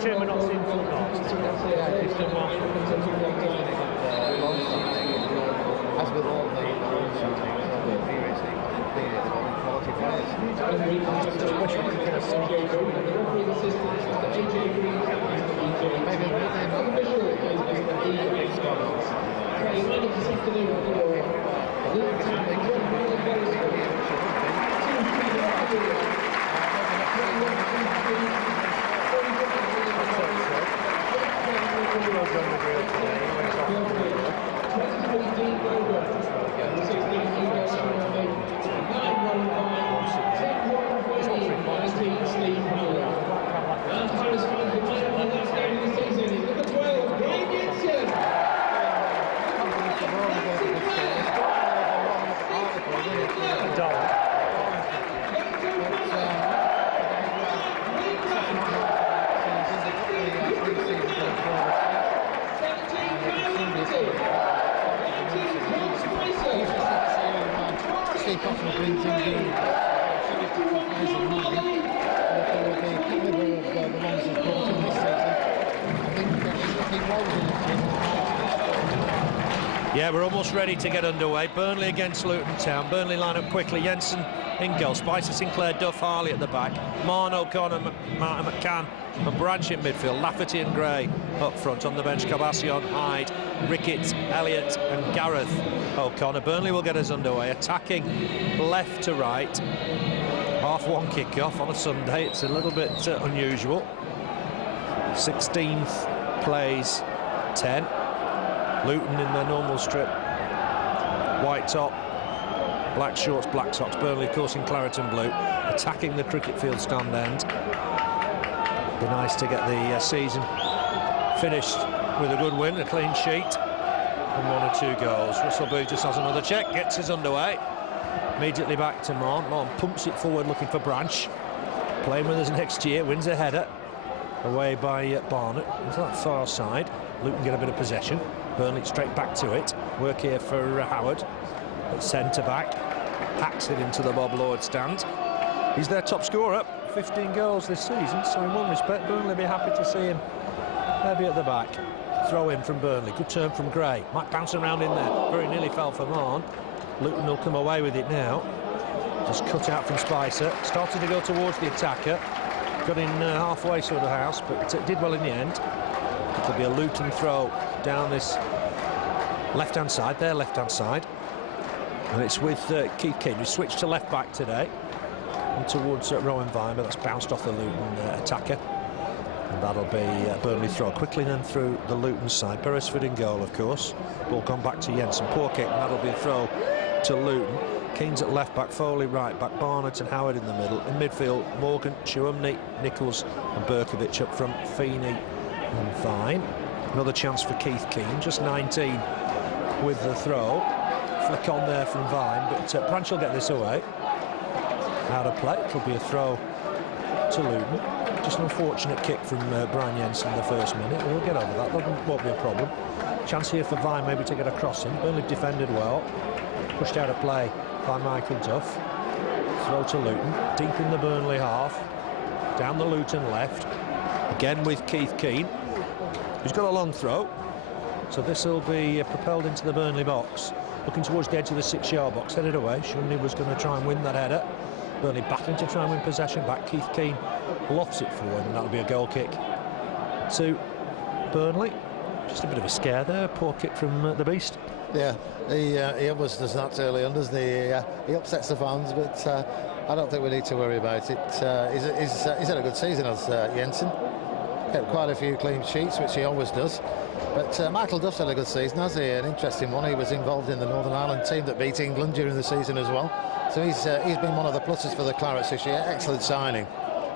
shame we're not seeing full marks. As with all the quality players. Just wish we could get a sneaky Yeah, we're almost ready to get underway. Burnley against Luton Town. Burnley line up quickly. Jensen in goal. Spicer, Sinclair, Duff, Harley at the back. Mahon, O'Connor, McCann and Branch in midfield. Lafferty and Gray up front. On the bench, Cabassion, Hyde, Ricketts, Elliott and Garreth. O'Connor. Burnley will get us underway. Attacking left to right. 1:30 kick-off on a Sunday. It's a little bit unusual. 16th plays 10. Luton in their normal strip, white top, black shorts, black socks. Burnley, of course, in claret and blue, attacking the cricket field stand end. Be nice to get the season finished with a good win, a clean sheet, and 1 or 2 goals. Russell Booth just has another check, gets us underway. Immediately back to Mahon. Mahon pumps it forward, looking for Branch. Playing with us next year, wins a header. Away by Barnett into that far side. Luton get a bit of possession. Burnley straight back to it. Work here for Howard at centre back. Hacks it into the Bob Lord stand. He's their top scorer. 15 goals this season, so in one respect Burnley will be happy to see him maybe at the back. Throw in from Burnley. Good turn from Gray. Might bounce around in there. Very nearly fell for Mahon. Luton will come away with it now. Just cut out from Spicer. Started to go towards the attacker. Got in halfway sort of house, but did well in the end. It'll be a Luton throw down this left-hand side, their left-hand side. And it's with Keith Keane, who switched to left-back today. And towards Rowan Vine, but that's bounced off the Luton attacker. And that'll be a Burnley throw. Quickly then through the Luton side. Beresford in goal, of course. Ball gone back to Jensen. Poor kick, and that'll be a throw to Luton. Keane's at left back, Foley right back, Barnett and Howard in the middle. In midfield, Morgan, Showunmi, Nicholls and Brkovic up front, Feeney and Vine. Another chance for Keith Keane, just 19 with the throw. Flick on there from Vine, but Branch will get this away. Out of play, it'll be a throw to Luton. Just an unfortunate kick from Brian Jensen in the first minute. We'll get over that, won't be a problem. Chance here for Vine maybe to get across him. Burnley defended well. Pushed out of play by Michael Duff. Throw to Luton, deep in the Burnley half. Down the Luton left. Again with Keith Keane, who's got a long throw. So this will be propelled into the Burnley box. Looking towards the edge of the 6-yard box, headed away. Showunmi was going to try and win that header. Burnley backing to try and win possession back. Keith Keane lofts it forward, and that'll be a goal kick to Burnley. Just a bit of a scare there. Poor kick from the Beast. Yeah, he almost does that early on, doesn't he? He upsets the fans, but I don't think we need to worry about it. He's had a good season as Jensen. Kept quite a few clean sheets, which he always does. But Michael Duff's had a good season, has he? An interesting one. He was involved in the Northern Ireland team that beat England during the season as well. So he's been one of the pluses for the Clarets this year. Excellent signing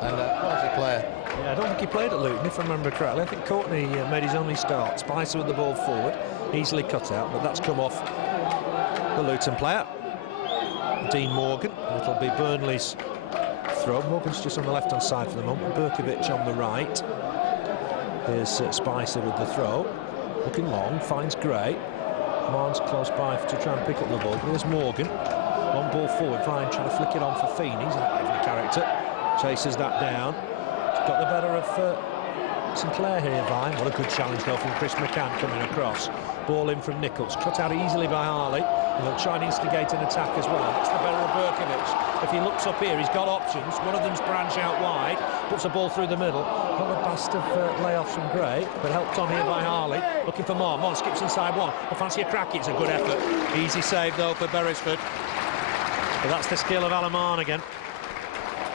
and quality player. Yeah, I don't think he played at Luton, if I remember correctly. I think Courtney made his only start. Spicer with the ball forward, easily cut out, but that's come off the Luton player, Dean Morgan. It'll be Burnley's throw. Morgan's just on the left-hand side for the moment. Brkovic on the right. Here's Spicer with the throw. Looking long, finds Gray. Mahon's close by to try and pick up the ball. Here's Morgan. One ball forward, Vine trying to flick it on for Feeney. He's a lively character. Chases that down. Got the better of Sinclair here, Vine. What a good challenge though from Chris McCann coming across. Ball in from Nicholls, cut out easily by Harley. And he'll try and instigate an attack as well. That's the better of Brkovic. If he looks up here, he's got options. One of them's branch out wide, puts a ball through the middle. Not the best of layoffs from Gray, but helped on here by Harley. Looking for Mahon. Mahon skips inside one. I fancy a crack. It's a good effort. Easy save though for Beresford. But that's the skill of Mahon again.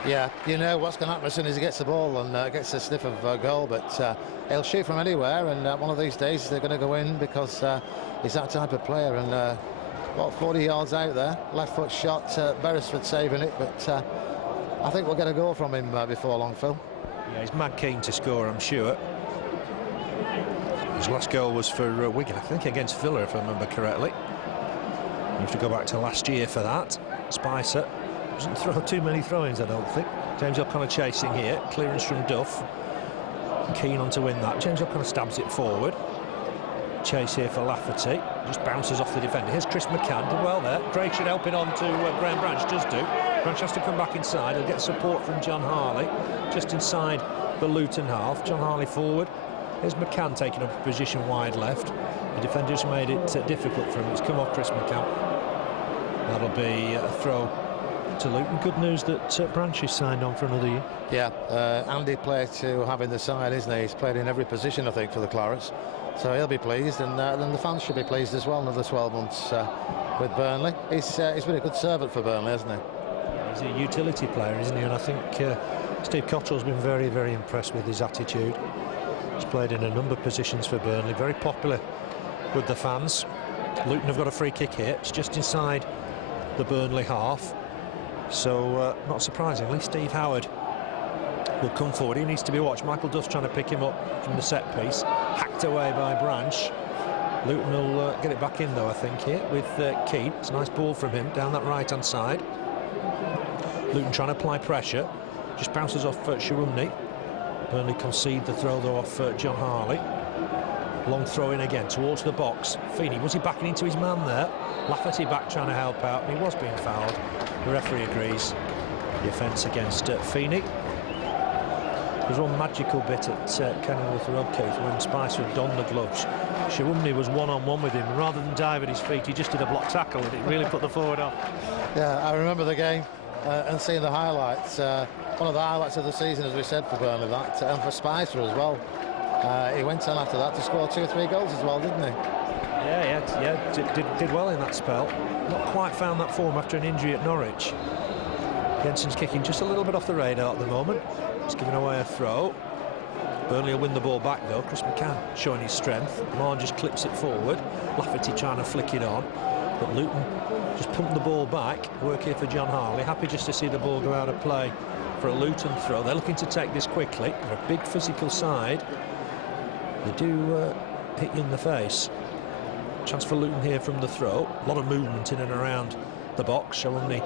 Yeah, you know what's going to happen as soon as he gets the ball and gets a sniff of goal, but he'll shoot from anywhere, and one of these days they're going to go in because he's that type of player. And what, 40 yards out there, left foot shot, Beresford saving it, but I think we'll get a goal from him before long, Phil. Yeah, he's mad keen to score, I'm sure. His last goal was for Wigan, I think against Villa, if I remember correctly. You have to go back to last year for that. Spicer doesn't throw too many throw-ins, I don't think. James O'Connor chasing here, clearance from Duff. Keane on to win that. James O'Connor stabs it forward. Chase here for Lafferty, just bounces off the defender. Here's Chris McCann, did well there. Craig should help it on to Graham Branch, does do. Branch has to come back inside. He'll get support from John Harley, just inside the Luton half. John Harley forward. Here's McCann taking up a position wide left. The defender's made it difficult for him. It's come off Chris McCann. That'll be a throw to Luton. Good news that Branch is signed on for another year. Yeah, Andy played to have in the side, isn't he? He's played in every position, I think, for the Clarets. So he'll be pleased, and then the fans should be pleased as well. Another 12 months with Burnley. He's been a good servant for Burnley, hasn't he? He's a utility player, isn't he? And I think Steve Cotterill's been very, very impressed with his attitude. He's played in a number of positions for Burnley, very popular with the fans. Luton have got a free kick here. It's just inside the Burnley half. So, not surprisingly, Steve Howard will come forward. He needs to be watched. Michael Duff's trying to pick him up from the set piece. Hacked away by Branch. Luton will get it back in, though, I think, here with Keane. It's a nice ball from him down that right-hand side. Luton trying to apply pressure. Just bounces off Showunmi. Burnley concede the throw, though, off John Harley. Long throw in again towards the box. Feeney, was he backing into his man there? Lafferty back trying to help out. He was being fouled. The referee agrees. The offence against Feeney. There was one magical bit at Kenilworth Road, Keith, when Spicer had donned the gloves. Showunmi was one-on-one with him. Rather than dive at his feet, he just did a block tackle, and it really put the forward off. Yeah, I remember the game and seeing the highlights. One of the highlights of the season, as we said, for Burnley, that, and for Spicer as well. He went on after that to score 2 or 3 goals as well, didn't he? Yeah, did well in that spell. Not quite found that form after an injury at Norwich. Jensen's kicking just a little bit off the radar at the moment. He's giving away a throw. Burnley will win the ball back, though. Chris McCann showing his strength. Mahon just clips it forward. Lafferty trying to flick it on. But Luton just pumped the ball back. Work here for John Harley. Happy just to see the ball go out of play for a Luton throw. They're looking to take this quickly. They're a big physical side. They do hit you in the face. Chance for Luton here from the throw. A lot of movement in and around the box. Showunmi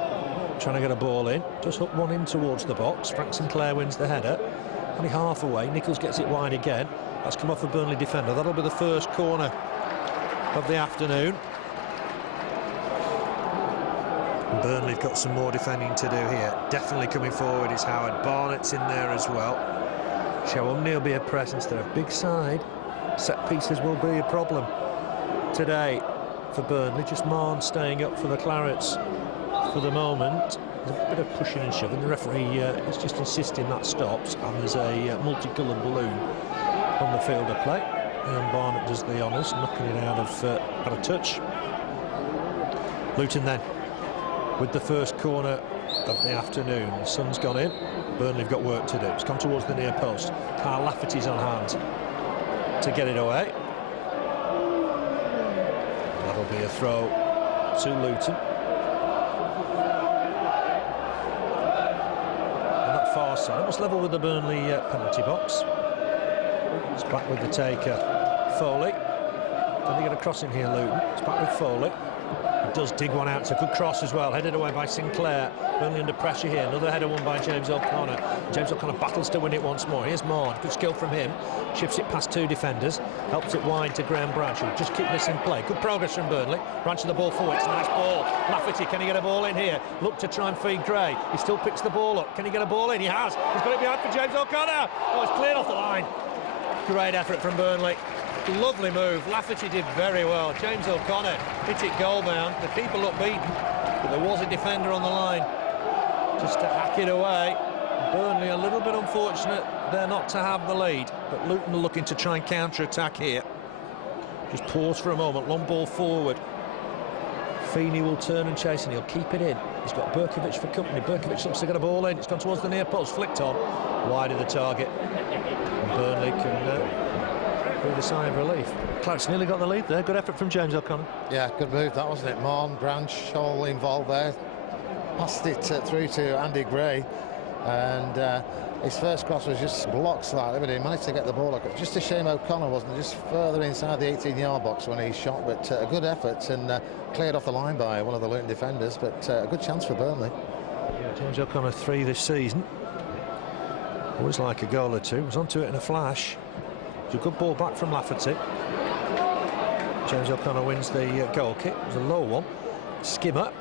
trying to get a ball in. Just hook one in towards the box. Frank Sinclair wins the header. Only half away. Nicholls gets it wide again. That's come off a Burnley defender. That'll be the first corner of the afternoon. Burnley have got some more defending to do here. Definitely coming forward is Howard. Barnett's in there as well. Showunmi will be a presence. They're a big side. Set pieces will be a problem today for Burnley. Just Mahon staying up for the Clarets for the moment. There's a bit of pushing and shoving. The referee is just insisting that stops, and there's a multicoloured balloon on the field of play. And Barnett does the honours, knocking it out of touch. Luton then with the first corner of the afternoon. The sun's gone in. Burnley have got work to do. It's gone towards the near post. Kyle Lafferty's on hand to get it away. That'll be a throw to Luton. On that far side, almost level with the Burnley penalty box. It's back with the taker, Foley. Then they get a cross in here, Luton. It's back with Foley. He does dig one out. It's a good cross as well. Headed away by Sinclair. Burnley under pressure here. Another header won by James O'Connor. James O'Connor battles to win it once more. Here's Mahon. Good skill from him. Shifts it past 2 defenders. Helps it wide to Graham Branch, who'll just keep this in play. Good progress from Burnley. Branching the ball forward. It's a nice ball. Lafferty, can he get a ball in here? Look to try and feed Gray. He still picks the ball up. Can he get a ball in? He has. He's got it behind for James O'Connor. Oh, it's cleared off the line. Great effort from Burnley. Lovely move. Lafferty did very well. James O'Connor hit it goal bound. The keeper looked beaten, but there was a defender on the line just to hack it away. Burnley a little bit unfortunate they're not to have the lead, but Luton are looking to try and counter-attack here. Just pause for a moment. Long ball forward. Feeney will turn and chase, and he'll keep it in. He's got Brkovic for company. Brkovic looks to get a ball in. It's gone towards the near post. Flicked on. Wide of the target. And Burnley can breathe a sigh of relief. Clark's nearly got the lead there. Good effort from James O'Connor. Yeah, good move that, wasn't it? Mahon, Branch, all involved there. Passed it through to Andy Gray. And his first cross was just blocked slightly, but he managed to get the ball. Just a shame O'Connor wasn't just further inside the 18-yard box when he shot, but a good effort and cleared off the line by one of the Luton defenders, but a good chance for Burnley. Yeah, James O'Connor 3 this season. Always like a goal or two. Was onto it in a flash. It's a good ball back from Lafferty. James O'Connor wins the goal kick. It was a low one. Skimmer.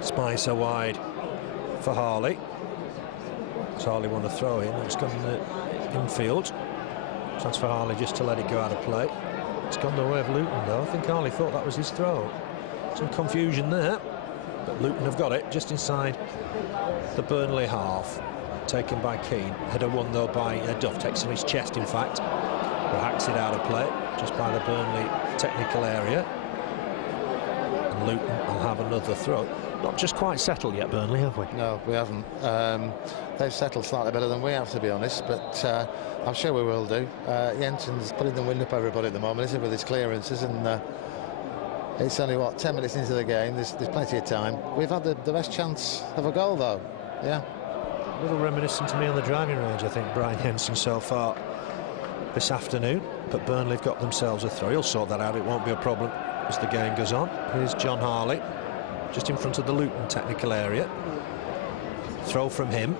Spicer wide for Harley. Harley won a throw in. It's gone infield. Chance for Harley just to let it go out of play. It's gone the way of Luton though. I think Harley thought that was his throw. Some confusion there, but Luton have got it just inside the Burnley half. Taken by Keane. Header won though by Duff. Takes on his chest in fact, but hacks it out of play just by the Burnley technical area. And Luton will have another throw. Not just quite settled yet, Burnley, have we? No, we haven't. They've settled slightly better than we have, to be honest, but I'm sure we will do. Jensen's putting the wind up everybody at the moment, isn't he, with his clearances, and it's only, what, 10 minutes into the game. There's plenty of time. We've had the best chance of a goal, though. Yeah. A little reminiscent to me on the driving range, I think, Brian Jensen so far this afternoon, but Burnley have got themselves a throw. He'll sort that out. It won't be a problem as the game goes on. Here's John Harley, just in front of the Luton technical area. Throw from him.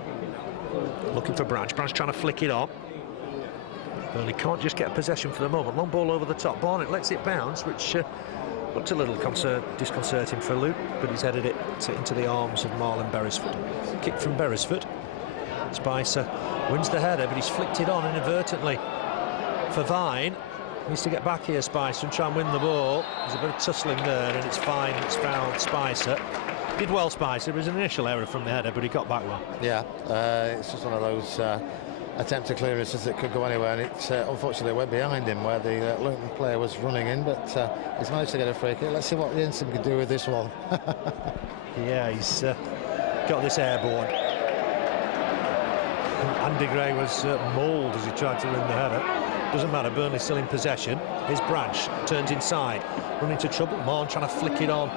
Looking for Branch. Branch trying to flick it on. Burnley can't just get possession for the moment. Long ball over the top. Barnett lets it bounce, which looked a little disconcerting for Luton, but he's headed it into the arms of Marlon Beresford. Kick from Beresford. Spicer wins the header, but he's flicked it on inadvertently for Vine. Needs to get back here, Spicer, and try and win the ball. There's a bit of tussling there, and it's fine. It's fouled Spicer. Did well, Spicer. It was an initial error from the header, but he got back well. Yeah, it's just one of those attempted clearances that could go anywhere, and it unfortunately went behind him where the Luton player was running in, but he's managed to get a free kick. Let's see what Jensen can do with this one. Yeah, he's got this airborne. Andy Gray was mauled as he tried to win the header. Doesn't matter, Burnley still in possession. Here's Branch, turns inside, run into trouble. Mahon trying to flick it on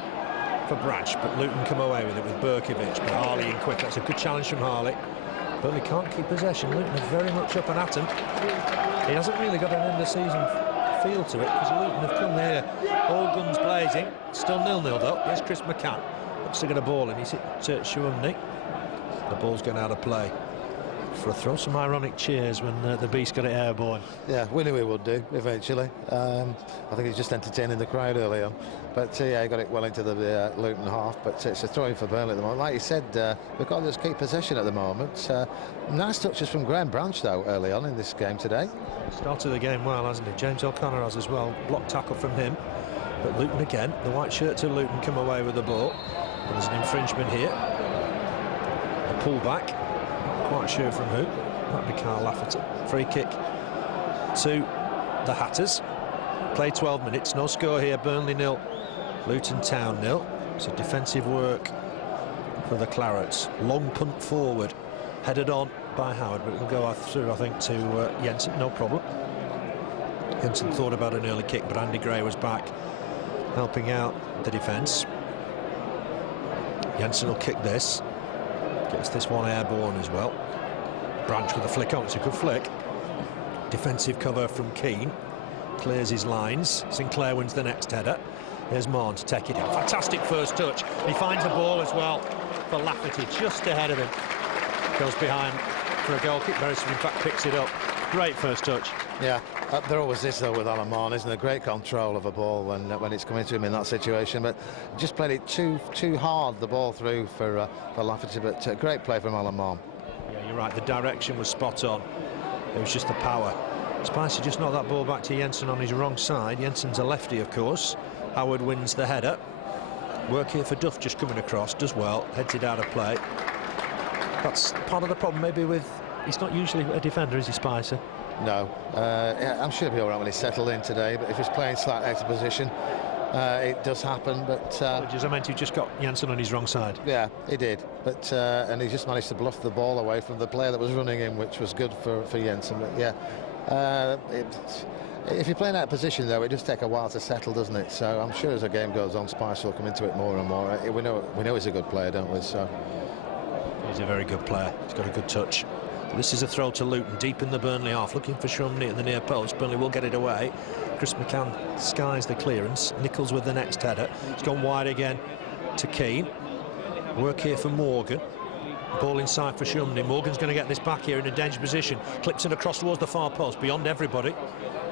for Branch, but Luton come away with it with Brkovic, but Harley in quick. That's a good challenge from Harley. Burnley can't keep possession. Luton are very much up and at him. He hasn't really got an end of season feel to it, because Luton have come here all guns blazing. Still 0-0 though. Here's Chris McCann. Looks to get a ball in. He's hit Showunmi. The ball's gone out of play for a throw. Some ironic cheers when the Beast got it airborne. Yeah, we knew he would do eventually. I think he's just entertaining the crowd early on. But yeah, he got it well into the Luton half. But it's a throw-in for Burnley at the moment. Like you said, we've got to just keep possession at the moment. Nice touches from Graham Branch though early on in this game today. Started the game well, hasn't he? James O'Connor has as well. Block tackle from him. But Luton again. The white shirt to Luton come away with the ball. But there's an infringement here. A pull back. Quite sure from who. Might be Kyle Lafferty. Free kick to the Hatters. Play 12 minutes. No score here. Burnley 0. Luton Town 0. So defensive work for the Clarets. Long punt forward. Headed on by Howard, but it'll go through, I think, to Jensen. No problem. Jensen thought about an early kick, but Andy Gray was back helping out the defence. Jensen will kick this. Gets this one airborne as well. Branch with a flick on. It's a good flick. Defensive cover from Keane. Clears his lines. Sinclair wins the next header. Here's Mahon to take it in. Fantastic first touch. He finds the ball as well for Lafferty, just ahead of him. Goes behind for a goal kick. Beresford in fact picks it up. Great first touch. Yeah, there always is though with Alan Mahon, isn't there? Great control of a ball when it's coming to him in that situation, but just played it too hard, the ball through for Lafferty, but great play from Alan Mahon. Yeah, you're right, the direction was spot on. It was just the power Spicer just knocked that ball back to Jensen on his wrong side. Jensen's a lefty, of course. Howard wins the header. Work here for Duff, just coming across, does well, heads it out of play. That's part of the problem maybe with, he's not usually a defender, is he, Spicer? No, yeah, I'm sure he'll be all right when he's settled in today, but if he's playing slightly out of position, it does happen. But as I meant, he just got Jensen on his wrong side. Yeah, he did, but and he just managed to bluff the ball away from the player that was running in, which was good for Jensen. But yeah, if you're playing out of position, though, it does take a while to settle, doesn't it? So I'm sure as the game goes on, Spicer will come into it more and more. We know he's a good player, don't we? So he's a very good player. He's got a good touch. This is a throw to Luton, deep in the Burnley half, looking for Showunmi at the near post. Burnley will get it away. Chris McCann skies the clearance. Nicholls with the next header. It's gone wide again to Keane. Work here for Morgan. Ball inside for Showunmi. Morgan's going to get this back here in a dangerous position. Clips it across towards the far post, beyond everybody.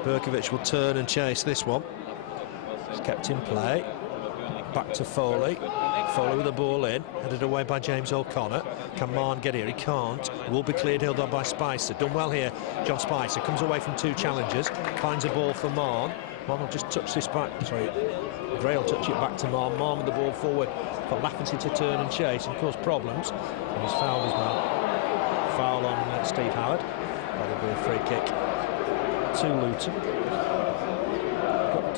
Brkovic will turn and chase this one. It's kept in play. Back to Foley. Foley with the ball in, headed away by James O'Connor. Can Mahon get here? He can't. It will be cleared, held on by Spicer. Done well here, John Spicer. Comes away from two challengers, finds a ball for Mahon. Mahon will just touch this back. Sorry, Gray will touch it back to Mahon. Mahon with the ball forward for Lafferty to turn and chase and cause problems. And he's fouled as well. Foul on Steve Howard. That'll be a free kick to Luton.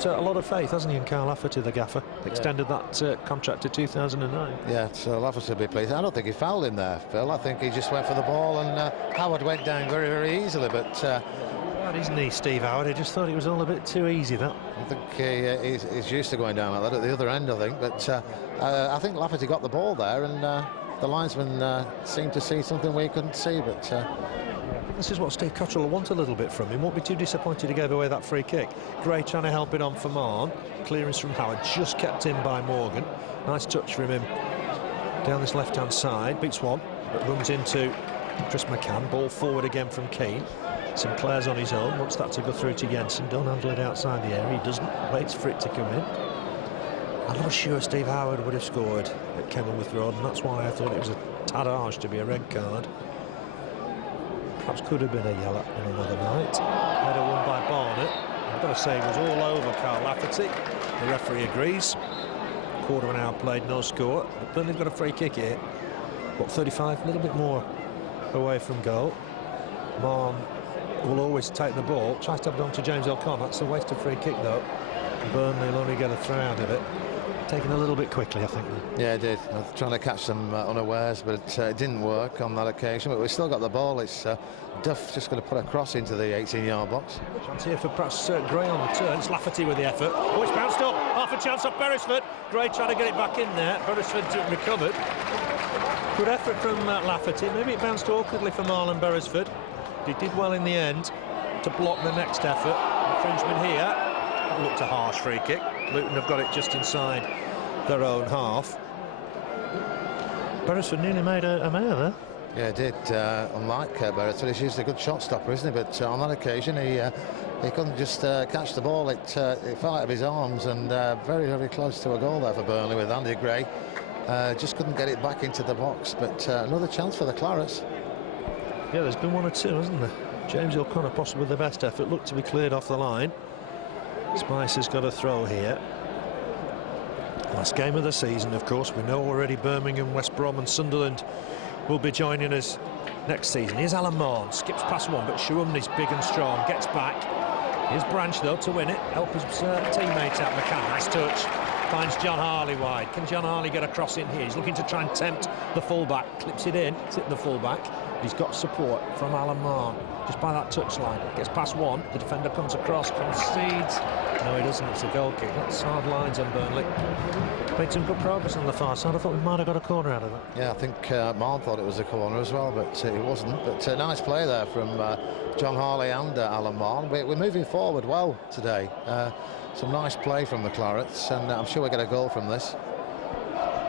Got a lot of faith, hasn't he, in Kyle Lafferty, the gaffer? Extended that contract to 2009. Yeah, so Lafferty will be pleased. I don't think he fouled him there, Phil. I think he just went for the ball, and Howard went down very, very easily. But that isn't he, Steve Howard? I just thought it was all a bit too easy, that. I think he's used to going down like that at the other end, I think. But I think Lafferty got the ball there, and the linesman seemed to see something we couldn't see. But this is what Steve Cotterill will want a little bit from him. Won't be too disappointed to give away that free kick. Gray trying to help it on for Mahon. Clearance from Howard, just kept in by Morgan. Nice touch from him down this left-hand side. Beats one, but runs into Chris McCann. Ball forward again from Keane. Sinclair's on his own. Wants that to go through to Jensen. Don't handle it outside the area. He doesn't. Waits for it to come in. I'm not sure Steve Howard would have scored at Kenilworth Road, and that's why I thought it was a tad harsh to be a red card. Perhaps could have been a yellow on another night. Header won by Barnett. I've got to say it was all over Kyle Lafferty. The referee agrees. Quarter of an hour played, no score. But Burnley've got a free kick here. What, 35? A little bit more away from goal. Mahon will always take the ball. Tries to have it on to James O'Connor. That's a waste of free kick, though. Burnley will only get a throw out of it. Taken a little bit quickly, I think. Yeah, it did. I was trying to catch them unawares, but it didn't work on that occasion. But we've still got the ball. It's Duff just going to put a cross into the 18-yard box. Chance here for perhaps Gray on the turn. It's Lafferty with the effort. Oh, it's bounced up. Half a chance off Beresford. Gray trying to get it back in there. Beresford recovered. Good effort from Lafferty. Maybe it bounced awkwardly for Marlon Beresford. But he did well in the end to block the next effort. Infringement here. It looked a harsh free kick. Luton have got it just inside their own half. Beresford nearly made a mare there. Yeah, it did. Unlike Beresford, he's used a good shot stopper, isn't he? But on that occasion, he couldn't just catch the ball. It fell out of his arms, and very, very close to a goal there for Burnley with Andy Gray. Just couldn't get it back into the box. But another chance for the Clarets. Yeah, there's been one or two, hasn't there? James O'Connor possibly the best effort. Looked to be cleared off the line. Spicer's got a throw here. Last game of the season, of course. We know already Birmingham, West Brom and Sunderland will be joining us next season. Here's Alan Mahon, skips past one, but Showunmi's big and strong, gets back. Here's Branch, though, to win it. Help his teammate out, McCann. Nice touch. Finds John Harley wide. Can John Harley get a cross in here? He's looking to try and tempt the fullback. Clips it in. It's hit the fullback. He's got support from Alan Mahon just by that touchline. Gets past one. The defender comes across, concedes. No, he doesn't. It's a goal kick. That's hard lines on Burnley. Made some good progress on the far side. I thought we might have got a corner out of that. Yeah, I think Mahon thought it was a corner as well, but it wasn't. But nice play there from John Harley and Alan Mahon. We're moving forward well today. Some nice play from the Clarets, and I'm sure we'll get a goal from this.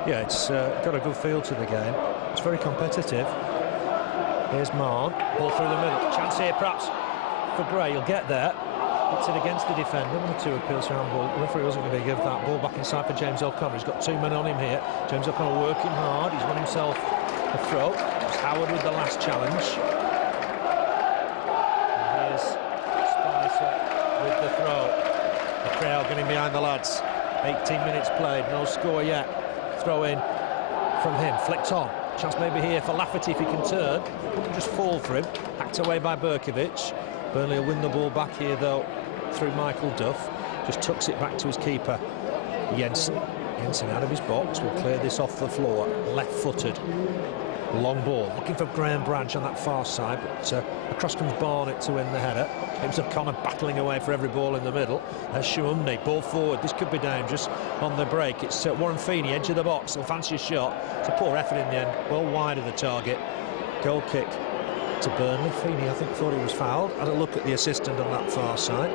Yeah, it's got a good feel to the game. It's very competitive. Here's Mahon, ball through the middle. Chance here perhaps for Gray. He'll get there. Hits it against the defender. 1 or 2 appeals for handball. The referee wasn't going to give that ball back inside for James O'Connor. He's got 2 men on him here. James O'Connor working hard. He's won himself a throw. It's Howard with the last challenge. And here's throw. The crowd getting behind the lads. 18 minutes played, no score yet. Throw in from him, flicked on. Chance maybe here for Lafferty if he can turn. Wouldn't just fall for him. Hacked away by Brkovic. Burnley will win the ball back here though through Michael Duff. Just tucks it back to his keeper, Jensen. Jensen out of his box will clear this off the floor. Left-footed. Long ball, looking for Graham Branch on that far side, but across comes Barnett to win the header. It was O'Connor battling away for every ball in the middle. There's Showunmi, ball forward. This could be dangerous on the break. It's Warren Feeney, edge of the box. He'll fancy a shot. It's a poor effort in the end, well wide of the target. Goal kick to Burnley. Feeney, I think, thought he was fouled. Had a look at the assistant on that far side.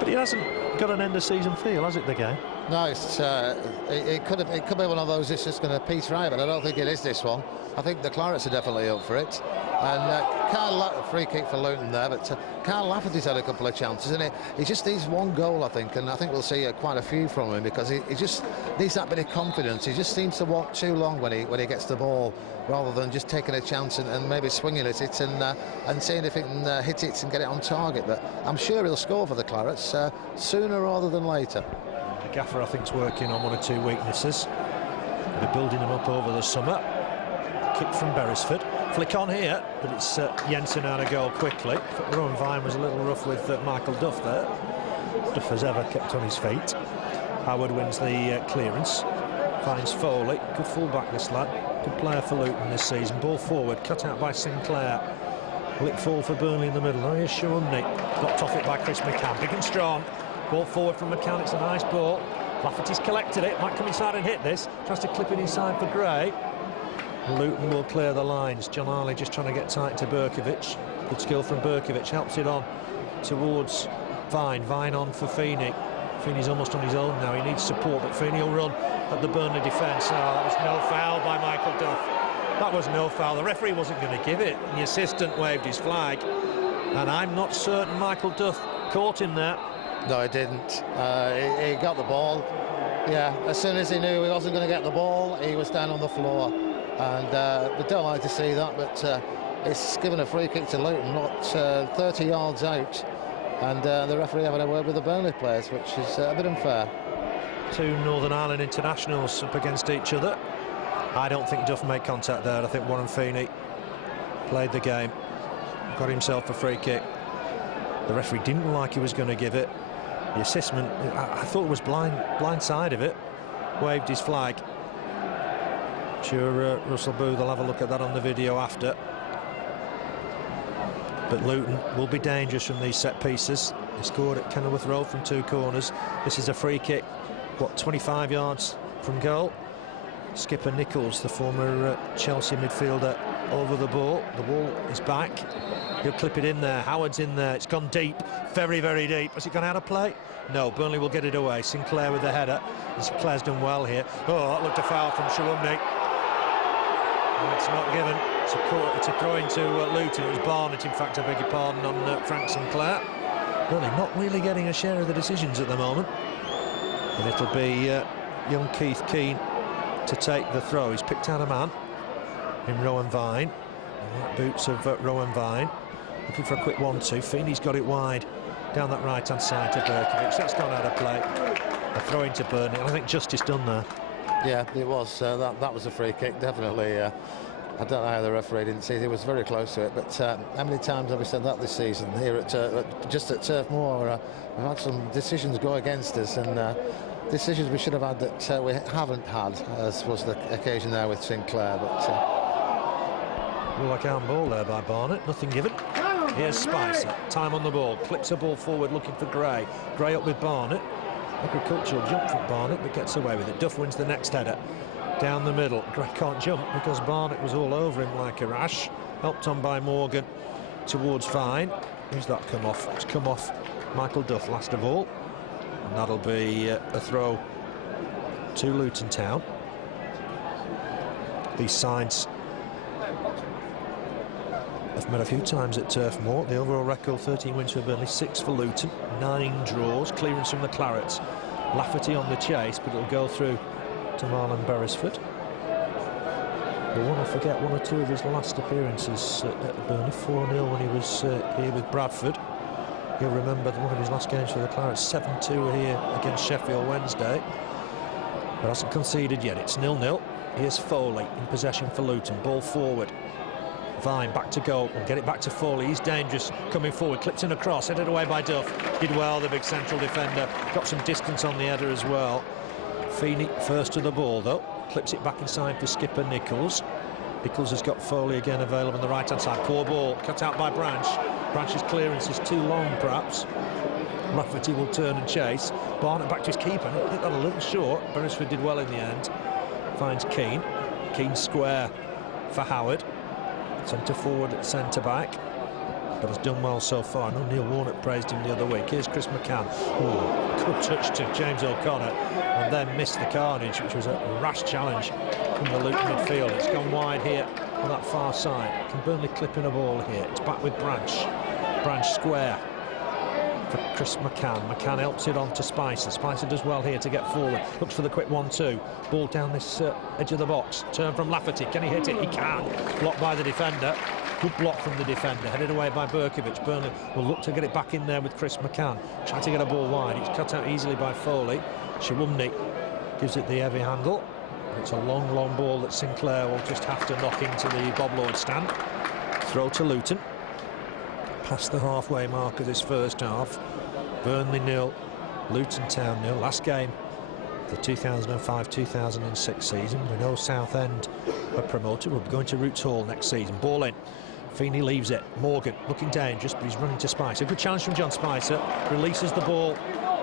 But it hasn't got an end-of-season feel, has it, the game? No, it's, it could be one of those it's just going to peter out, but I don't think it is this one. I think the Clarets are definitely up for it. And free kick for Luton there, but Kyle Lafferty's had a couple of chances, and he just needs one goal, I think, and I think we'll see quite a few from him, because he just needs that bit of confidence. He just seems to walk too long when he gets the ball, rather than just taking a chance and maybe swinging at it and seeing if he can hit it and get it on target. But I'm sure he'll score for the Clarets sooner rather than later. The gaffer, I think, is working on one or two weaknesses. They're building them up over the summer. Kick from Beresford. Flick on here, but it's Jensen out of goal quickly. Rowan Vine was a little rough with Michael Duff there. Duff has ever kept on his feet. Howard wins the clearance. Finds Foley. Good full-back, this lad. Good player for Luton this season. Ball forward, cut out by Sinclair. Will it fall for Burnley in the middle? Oh, here's Showunmi. Blocked off it by Chris McCann. Big and strong. Ball forward from McCann. It's a nice ball. Lafferty's collected it. Might come inside and hit this. Tries to clip it inside for Gray. Luton will clear the lines. John Harley just trying to get tight to Brkovic. Good skill from Brkovic. Helps it on towards Vine. Vine on for Feeney. Feeney's almost on his own now. He needs support, but Feeney will run at the Burnley defence. Oh, that was no foul by Michael Duff. That was no foul. The referee wasn't going to give it. And the assistant waved his flag. And I'm not certain Michael Duff caught him there. No, he didn't. He got the ball. Yeah, as soon as he knew he wasn't going to get the ball, he was down on the floor. And we don't like to see that, but it's given a free kick to Luton, not 30 yards out. And the referee having a word with the Burnley players, which is a bit unfair. Two Northern Ireland internationals up against each other. I don't think Duff made contact there. I think Warren Feeney played the game, got himself a free kick. The referee didn't look like he was going to give it. The assessment, I thought it was blind side of it. Waved his flag. Sure, Russell Booth will have a look at that on the video after. But Luton will be dangerous from these set pieces. They scored at Kenilworth Road from two corners. This is a free kick, what, 25 yards from goal. Skipper Nicholls, the former Chelsea midfielder, over the ball. The ball is back. He'll clip it in there. Howard's in there. It's gone deep, very, very deep. Has it gone out of play? No, Burnley will get it away. Sinclair with the header. And Sinclair's done well here. Oh, that looked a foul from Showunmi. It's not given. It's a throw into Luton. It was Barnett, in fact, I beg your pardon, on Frank Sinclair. Burnley not really getting a share of the decisions at the moment. And it'll be young Keane to take the throw. He's picked out a man in Rowan Vine. Boots of Rowan Vine. Looking for a quick 1-2. Feeney's got it wide down that right-hand side to Brkovic. That's gone out of play. A throw into Burnley. I think justice done there. Yeah, it was. That was a free kick, definitely. I don't know how the referee didn't see it. He was very close to it. But how many times have we said that this season here at just at Turf Moor? We've had some decisions go against us, and decisions we should have had that we haven't had, as was the occasion there with Sinclair. But like a handball there by Barnett. Nothing given. Here's Spicer. Time on the ball. Clips the ball forward, looking for Gray. Gray up with Barnett. Agricultural jump from Barnett, but gets away with it. Duff wins the next header. Down the middle. Gray can't jump because Barnett was all over him like a rash. Helped on by Morgan towards Vine. Who's that come off? It's come off Michael Duff last of all. And that'll be a throw to Luton Town. These sides have met a few times at Turf Moor. The overall record, 13 wins for Burnley, 6 for Luton, 9 draws. Clearance from the Clarets. Lafferty on the chase, but it'll go through to Marlon Beresford. We'll want to forget one or two of his last appearances at Burnley. 4-0 when he was here with Bradford. You'll remember one of his last games for the Clarets, 7-2 here against Sheffield Wednesday. But hasn't conceded yet. It's 0-0. Here's Foley in possession for Luton. Ball forward. Vine back to goal and get it back to Foley. He's dangerous coming forward. Clips in across, headed away by Duff. Did well, the big central defender. Got some distance on the header as well. Feeney first to the ball though. Clips it back inside for skipper Nicholls. Nicholls has got Foley again available on the right hand side. Poor ball cut out by Branch. Branch's clearance is too long perhaps. Lafferty will turn and chase. Barnett back to his keeper. Hit that a little short. Beresford did well in the end. Finds Keane. Keane square for Howard. Centre forward at centre back. But has done well so far. I know Neil Warnock praised him the other week. Here's Chris McCann. Ooh, good touch to James O'Connor. And then missed the carnage, which was a rash challenge from the Luton midfield. It's gone wide here on that far side. Can Burnley clip in a ball here? It's back with Branch. Branch square for Chris McCann. McCann helps it on to Spicer. Spicer does well here to get forward. Looks for the quick 1-2. Ball down this edge of the box. Turn from Lafferty. Can he hit it? He can. Blocked by the defender. Good block from the defender. Headed away by Brkovic. Burnley will look to get it back in there with Chris McCann. Try to get a ball wide. It's cut out easily by Foley. Showunmi gives it the heavy handle. It's a long ball that Sinclair will just have to knock into the Bob Lord stand. Throw to Luton. Past the halfway mark of this first half. Burnley 0, Luton Town 0. Last game, the 2005-2006 season. We know Southend are promoted. We'll be going to Roots Hall next season. Ball in. Feeney leaves it. Morgan looking dangerous, but he's running to Spicer. Good challenge from John Spicer. Releases the ball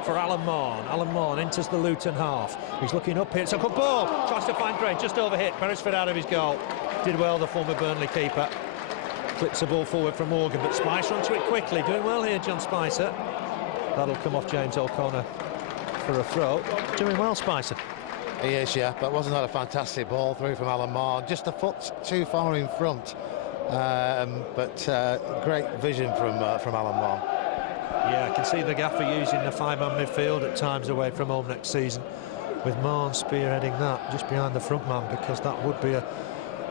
for Alan Mahon. Alan Mahon enters the Luton half. He's looking up here. It's a good ball. Tries to find Gray. Just overhit. Beresford out of his goal. Did well, the former Burnley keeper. Clips the ball forward from Morgan, but Spicer onto it quickly. Doing well here, John Spicer. That'll come off James O'Connor for a throw. Doing well, Spicer. He is, yeah, but wasn't that a fantastic ball through from Alan Mahon? Just a foot too far in front, but great vision from Alan Mahon. Yeah, I can see the gaffer using the five-man midfield at times away from home next season, with Mahon spearheading that just behind the front man, because that would be a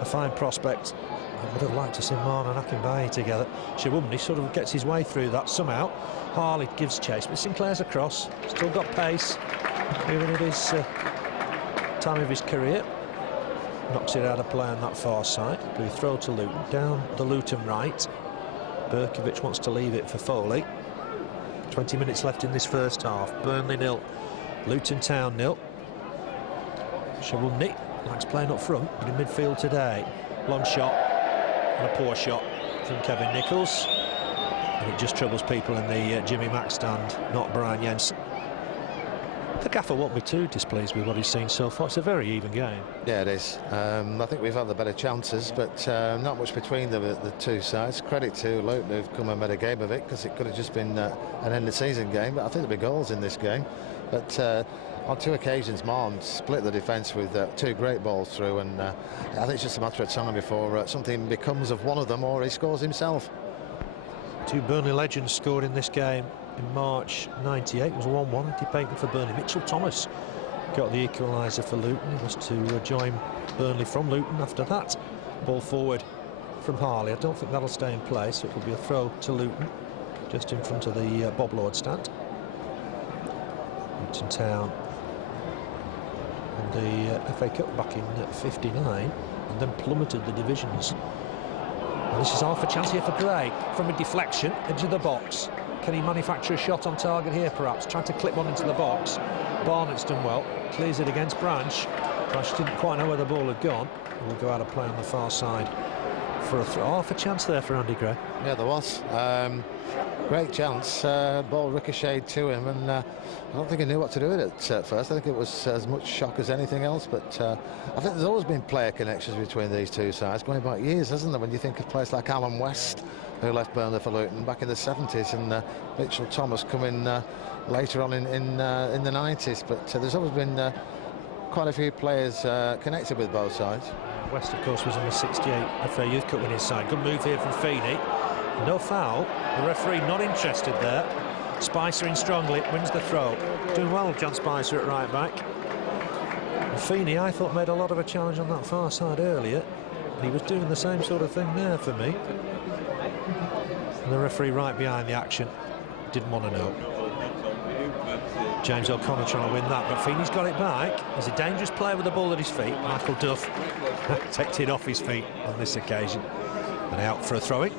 fine prospect. I would have liked to see Mahon and Akinbaye together. Showunmi sort of gets his way through that somehow. Harley gives chase, but Sinclair's across. Still got pace. Even at his time of his career. Knocks it out of play on that far side. We throw to Luton. Down the Luton right. Brkovic wants to leave it for Foley. 20 minutes left in this first half. Burnley 0, Luton Town 0. Showunmi likes playing up front, but in midfield today. Long shot and a poor shot from Kevin Nicholls. And it just troubles people in the Jimmy Mack stand, not Brian Jensen. The gaffer won't be too displeased with what he's seen so far. It's a very even game. Yeah, it is. I think we've had the better chances, but not much between the two sides. Credit to Luton, who've come and made a game of it, because it could have just been an end-of-season game. But I think there'll be goals in this game. But on two occasions, Mahon split the defence with two great balls through, and I think it's just a matter of time before something becomes of one of them, or he scores himself. Two Burnley legends scored in this game in March '98. It was 1-1 debating for Burnley. Mitchell Thomas got the equaliser for Luton. He was to join Burnley from Luton after that. Ball forward from Harley. I don't think that'll stay in place. So it will be a throw to Luton, just in front of the Bob Lord stand. Luton Town and the FA Cup back in '59, and then plummeted the divisions. And this is half a chance here for Gray from a deflection into the box. Can he manufacture a shot on target here, perhaps? Trying to clip one into the box. Barnett's done well. Clears it against Branch. Branch didn't quite know where the ball had gone. Will go out of play on the far side for a throw. Half a chance there for Andy Gray. Yeah, there was. Great chance. Ball ricocheted to him, and I don't think he knew what to do with it at first. I think it was as much shock as anything else, but I think there's always been player connections between these two sides, going back years, hasn't there? When you think of players like Alan West, who left Burnley for Luton back in the 70s, and Mitchell Thomas coming later on in the 90s. But there's always been quite a few players connected with both sides. West, of course, was in the '68 FA Youth Cup winning side. Good move here from Feeney. No foul. The referee not interested there. Spicer in strongly, wins the throw. Doing well, John Spicer at right back. And Feeney, I thought, made a lot of a challenge on that far side earlier, and he was doing the same sort of thing there for me. And the referee right behind the action. didn't want to know. James O'Connor trying to win that, but Feeney's got it back. He's a dangerous player with the ball at his feet. Michael Duff takes it off his feet on this occasion. And out for a throw-in.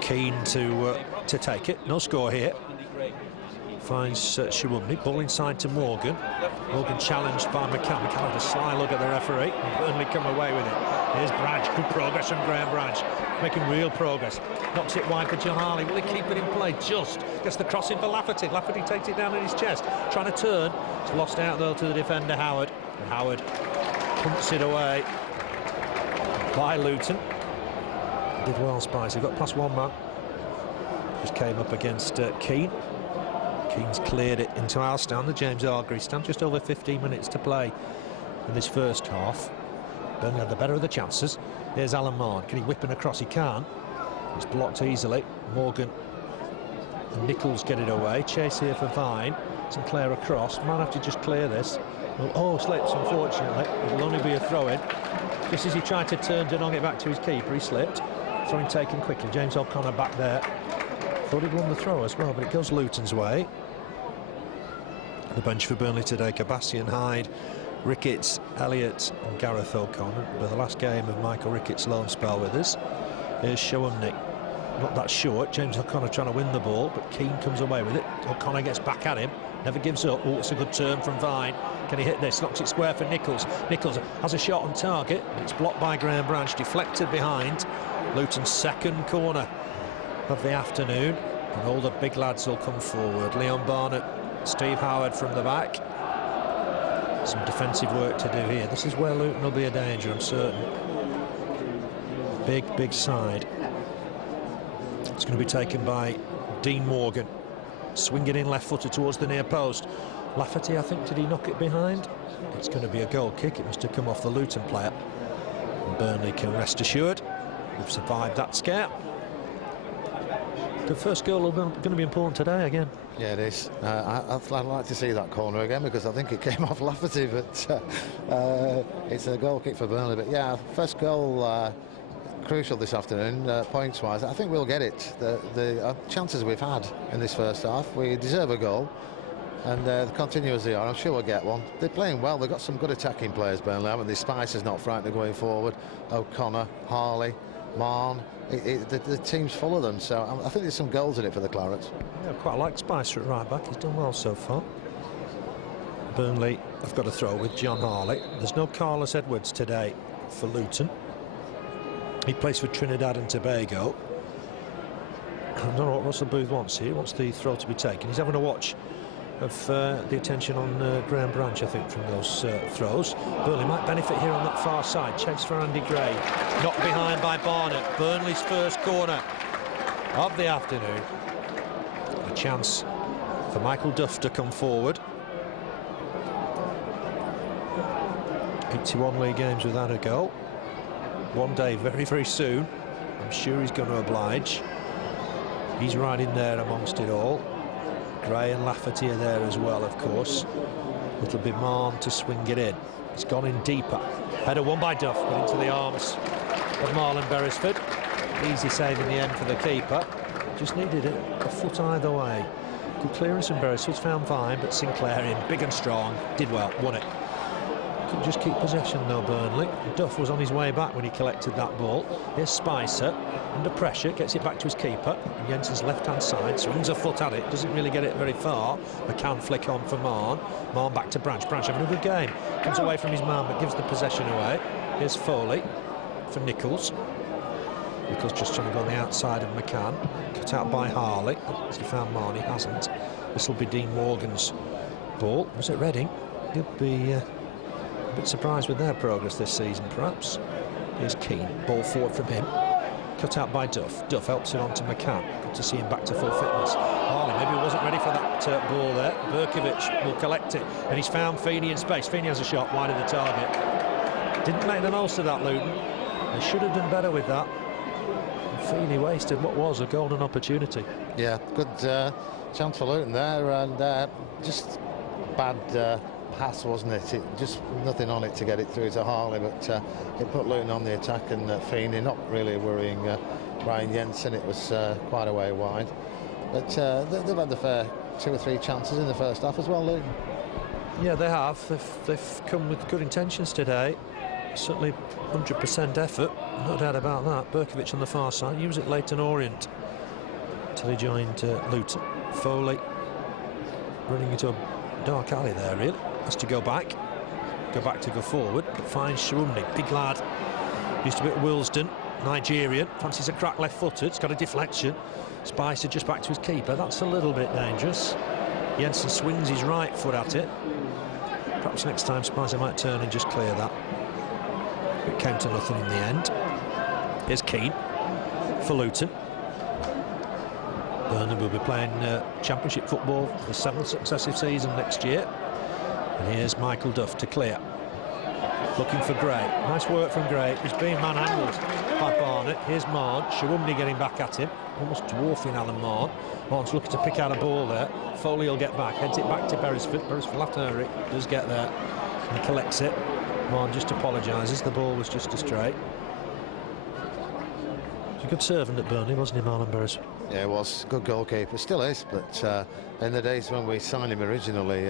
Keane to take it. No score here. Finds Showunmi. Ball inside to Morgan. Morgan challenged by McCann. McCann had a sly look at the referee. Burnley come away with it. Here's Branch. Good progress from Graham Branch. Making real progress. Knocks it wide for John Harley. Will he keep it in play? Just gets the crossing for Lafferty. Lafferty takes it down in his chest. Trying to turn. It's lost out though to the defender Howard. And Howard punts it away by Luton. Did well, Spicer. Got past one man. Just came up against Keane. Keane's cleared it into our stand, the James Hargreaves stand. Just over 15 minutes to play in this first half. Burnley had the better of the chances. Here's Alan Mahon. Can he whip it across? He can. It's blocked easily. Morgan and Nicholls get it away. Chase here for Vine. Sinclair across. Might have to just clear this. Well, oh, slips, unfortunately. It'll only be a throw-in. Just as he tried to turn to knock it back to his keeper, he slipped. Throw-in taken quickly. James O'Connor back there. Thought he'd won the throw as well, but it goes Luton's way. The bench for Burnley today: Kabassi and Hyde, Ricketts, Elliott and Garreth O'Connor. But the last game of Michael Ricketts' loan spell with us. Here's Showunmi. Not that short. James O'Connor trying to win the ball, but Keane comes away with it. O'Connor gets back at him. Never gives up. Oh, it's a good turn from Vine. Can he hit this? Knocks it square for Nicholls. Nicholls has a shot on target. It's blocked by Graham Branch. Deflected behind. Luton's second corner of the afternoon. And all the big lads will come forward. Leon Barnett, Steve Howard from the back. Some defensive work to do here. This is where Luton will be a danger, I'm certain. Big side. It's going to be taken by Dean Morgan. Swinging in left-footed towards the near post. Lafferty, I think, did he knock it behind? It's going to be a goal kick. It must have come off the Luton player. And Burnley can rest assured we've survived that scare. The first goal is going to be important today again. Yeah, it is. I'd like to see that corner again because I think it came off Lafferty, but it's a goal kick for Burnley. But yeah, first goal crucial this afternoon, points-wise. I think we'll get it. The chances we've had in this first half, we deserve a goal, and continue as they are, I'm sure we'll get one. They're playing well. They've got some good attacking players, Burnley, haven't they? Spicer's not frightened going forward. O'Connor, Harley, Mahon. The team's full of them, so I think there's some goals in it for the Clarets. Yeah, I quite like Spicer at right back. He's done well so far. Burnley have got a throw with John Harley. There's no Carlos Edwards today for Luton. He plays for Trinidad and Tobago. I don't know what Russell Booth wants here. He wants the throw to be taken. He's having a watch of the attention on Graham Branch, I think, from those throws. Burnley might benefit here on that far side. Chase for Andy Gray. Knocked behind by Barnett. Burnley's first corner of the afternoon. A chance for Michael Duff to come forward. 81 league games without a goal. One day, very soon. I'm sure he's going to oblige. He's right in there amongst it all. Gray and Lafferty are there as well, of course. It'll be Mahon to swing it in. It's gone in deeper. Header won by Duff, but into the arms of Marlon Beresford. Easy save in the end for the keeper. Just needed a foot either way. Good clearance from Beresford. Found Vine, but Sinclair in, big and strong. Did well, won it. Couldn't just keep possession though, Burnley. Duff was on his way back when he collected that ball. Here's Spicer, under pressure, gets it back to his keeper. And Jensen's left-hand side, swings a foot at it, doesn't really get it very far. McCann flick on for Mahon. Mahon back to Branch. Branch having a good game. Comes away from his man, but gives the possession away. Here's Foley for Nicholls. Nicholls just trying to go on the outside of McCann. Cut out by Harley. Has he found Mahon? He hasn't. This will be Dean Morgan's ball. Was it Reading? He'll be a bit surprised with their progress this season, perhaps. Here's Keane. Ball forward from him. Cut out by Duff. Duff helps it on to McCann. Good to see him back to full fitness. Harley maybe wasn't ready for that ball there. Brkovic will collect it, and he's found Feeney in space. Feeney has a shot wide of the target. Didn't make the most of that, Luton. They should have done better with that. And Feeney wasted what was a golden opportunity. Yeah, good chance for Luton there, and just bad pass, wasn't it? Just nothing on it to get it through to Harley, but it put Luton on the attack, and Feeney not really worrying Brian Jensen, it was quite a way wide. But they've had the fair 2 or 3 chances in the first half as well, Luke. Yeah, they have. They've come with good intentions today. Certainly 100% effort, no doubt about that. Brkovic on the far side. He was at Leyton Orient till he joined Luton. Foley running into a dark alley there, really. Has to go back to go forward, but finds Showunmi, big lad. Used to be at Willesden, Nigerian. Fancies a crack left-footed. It's got a deflection. Spicer just back to his keeper. That's a little bit dangerous. Jensen swings his right foot at it. Perhaps next time Spicer might turn and just clear that. It came to nothing in the end. Here's Keane for Luton. Burnley will be playing Championship football for the 7th successive season next year. And here's Michael Duff to clear. Looking for Gray. Nice work from Gray. He's being manhandled by Barnett. Here's Mahon. Showunmi getting back at him. Almost dwarfing Alan Mahon. Mahon's looking to pick out a ball there. Foley will get back. Heads it back to Beresford. Beresford after Rick does get there. And he collects it. Mahon just apologises. The ball was just astray. He's a good servant at Burnley, wasn't he, Marlon Beresford? Yeah, he was. Good goalkeeper. Still is, but in the days when we signed him originally,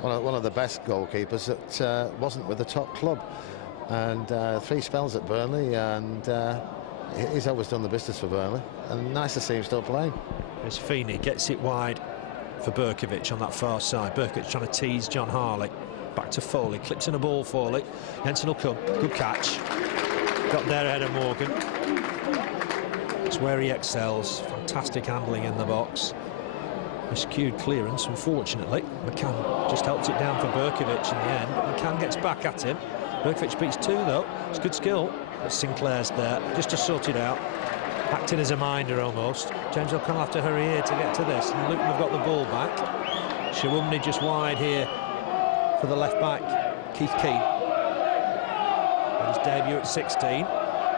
one of the best goalkeepers that wasn't with the top club. And 3 spells at Burnley, and he's always done the business for Burnley. And nice to see him still playing. There's Feeney, gets it wide for Brkovic on that far side. Brkovic trying to tease John Harley. Back to Foley, clips in a ball, Foley. Jensen will come, good catch. Got there ahead of Morgan. It's where he excels. Fantastic handling in the box. Miscued clearance, unfortunately. McCann just helped it down for Brkovic in the end. But McCann gets back at him. Brkovic beats 2 though. It's good skill. But Sinclair's there just to sort it out. Acting as a minder almost. James O'Connell have to hurry here to get to this. And Luton have got the ball back. Showunmi just wide here for the left back, Keith Keane. And his debut at 16.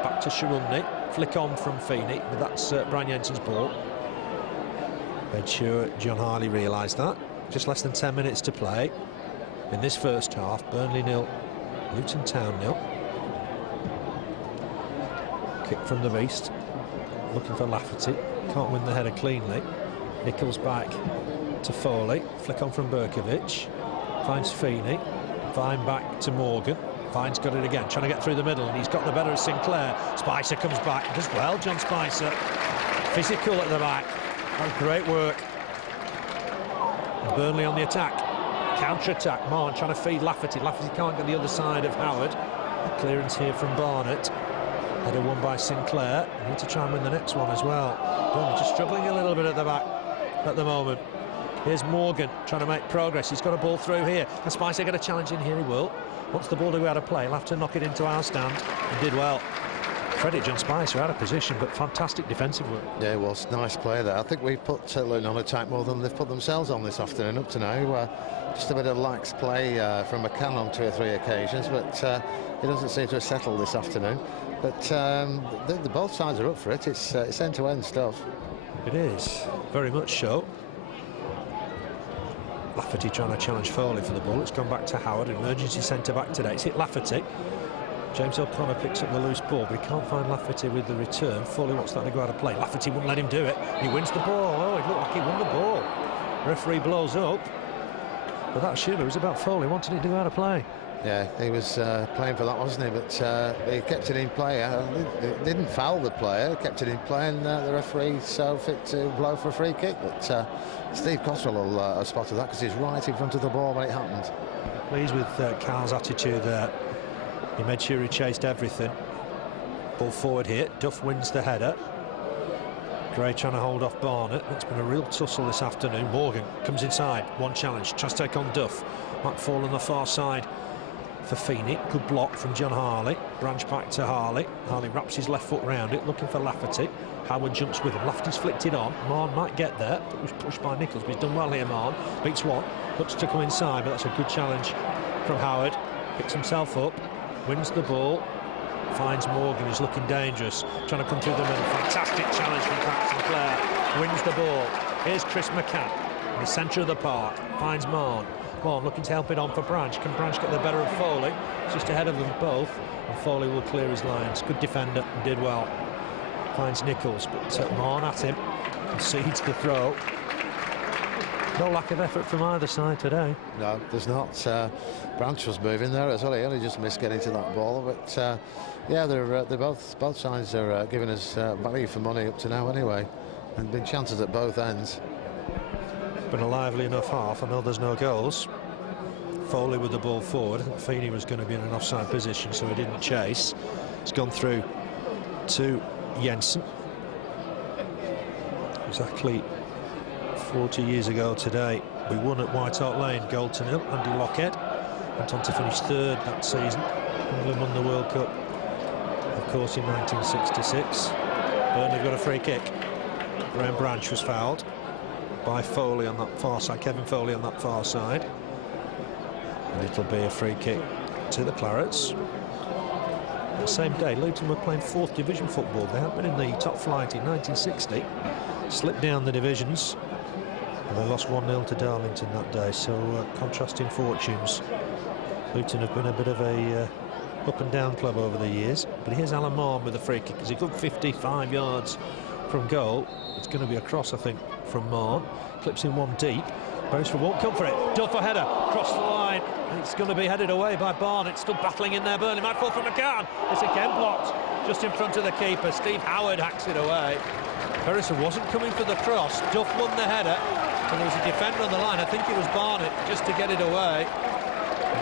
Back to Showunmi. Flick on from Feeney, but that's Brian Jensen's ball. Made sure John Harley realised that. Just less than 10 minutes to play in this first half. Burnley 0, Luton Town 0. Kick from the beast. Looking for Lafferty. Can't win the header cleanly. Nicholls back to Foley. Flick on from Brkovic. Finds Feeney. Vine back to Morgan. Vine's got it again, trying to get through the middle, and he's got the better of Sinclair. Spicer comes back, does well, John Spicer. Physical at the back. That was great work. And Burnley on the attack. Counter-attack. Mahon trying to feed Lafferty. Lafferty can't get the other side of Howard. Clearance here from Barnett. Header won by Sinclair. Need to try and win the next one as well. Burnley just struggling a little bit at the back at the moment. Here's Morgan trying to make progress. He's got a ball through here. And Spicer get a challenge in here, he will. Wants the ball to go out of play. He'll have to knock it into our stand. And did well. Credit John Spicer, out of position, but fantastic defensive work. Yeah, it was. Nice play there. I think we've put Luton on attack more than they've put themselves on this afternoon up to now. Just a bit of lax play from McCann on 2 or 3 occasions, but he doesn't seem to have settled this afternoon. But the both sides are up for it. It's end-to-end stuff. It is, very much so. Lafferty trying to challenge Foley for the ball. It's gone back to Howard, emergency centre-back today. It's hit Lafferty. James O'Connell picks up the loose ball, but he can't find Lafferty with the return. Foley wants that to go out of play. Lafferty wouldn't let him do it. He wins the ball. Oh, it looked like he won the ball. Referee blows up. But that surely was about Foley wanting it to go out of play. Yeah, he was playing for that, wasn't he? But he kept it in play. He didn't foul the player, kept it in play, and the referee so fit to blow for a free kick. But Steve Cotterill spotted that because he's right in front of the ball when it happened. Pleased with Kyle's attitude there. He made sure he chased everything. Ball forward here. Duff wins the header. Gray trying to hold off Barnett. It's been a real tussle this afternoon. Morgan comes inside. One challenge. Tries to take on Duff. Might fall on the far side for Feeney. Good block from John Harley. Branch back to Harley. Harley wraps his left foot round it, looking for Lafferty. Howard jumps with him. Lafferty's flicked it on. Mahon might get there, but was pushed by Nicholls. But he's done well here, Mahon. Beats one. Looks to come inside, but that's a good challenge from Howard. Picks himself up. Wins the ball. Finds Morgan, who's looking dangerous. Trying to come through the middle. Fantastic challenge from Sinclair. Wins the ball. Here's Chris McCann in the centre of the park. Finds Mahon. Mahon looking to help it on for Branch. Can Branch get the better of Foley? It's just ahead of them both. And Foley will clear his lines. Good defender and did well. finds Nicholls, but Mahon at him, concedes the throw. No lack of effort from either side today. No, there's not. Branch was moving there as well. He only just missed getting to that ball. But yeah, they're both sides are giving us value for money up to now anyway, and been chances at both ends. Been a lively enough half. I know there's no goals. Foley with the ball forward. I think Feeney was going to be in an offside position, so he didn't chase. It's gone through to Jensen. Exactly 40 years ago today, we won at White Hart Lane, goal to nil. Andy Lockhead went on to finish third that season. England won the World Cup, of course, in 1966. Burnley got a free kick. Graham Branch was fouled by Foley on that far side, Kevin Foley on that far side. And it'll be a free kick to the Clarets. The same day, Luton were playing 4th division football. They had been in the top flight in 1960, slipped down the divisions, and they lost 1-0 to Darlington that day. So contrasting fortunes. Luton have been a bit of a up and down club over the years. But here's Alan Mahon with a free kick. He's a good 55 yards from goal. It's going to be a cross, I think, from Mahon. Clips in one deep. Beresford won't come for it. Duff a header, cross the line, and it's going to be headed away by Barnett. Still battling in there. Burnley might fall from McCann. It's again blocked just in front of the keeper. Steve Howard hacks it away. Beresford wasn't coming for the cross. Duff won the header, and there was a defender on the line. I think it was Barnett just to get it away.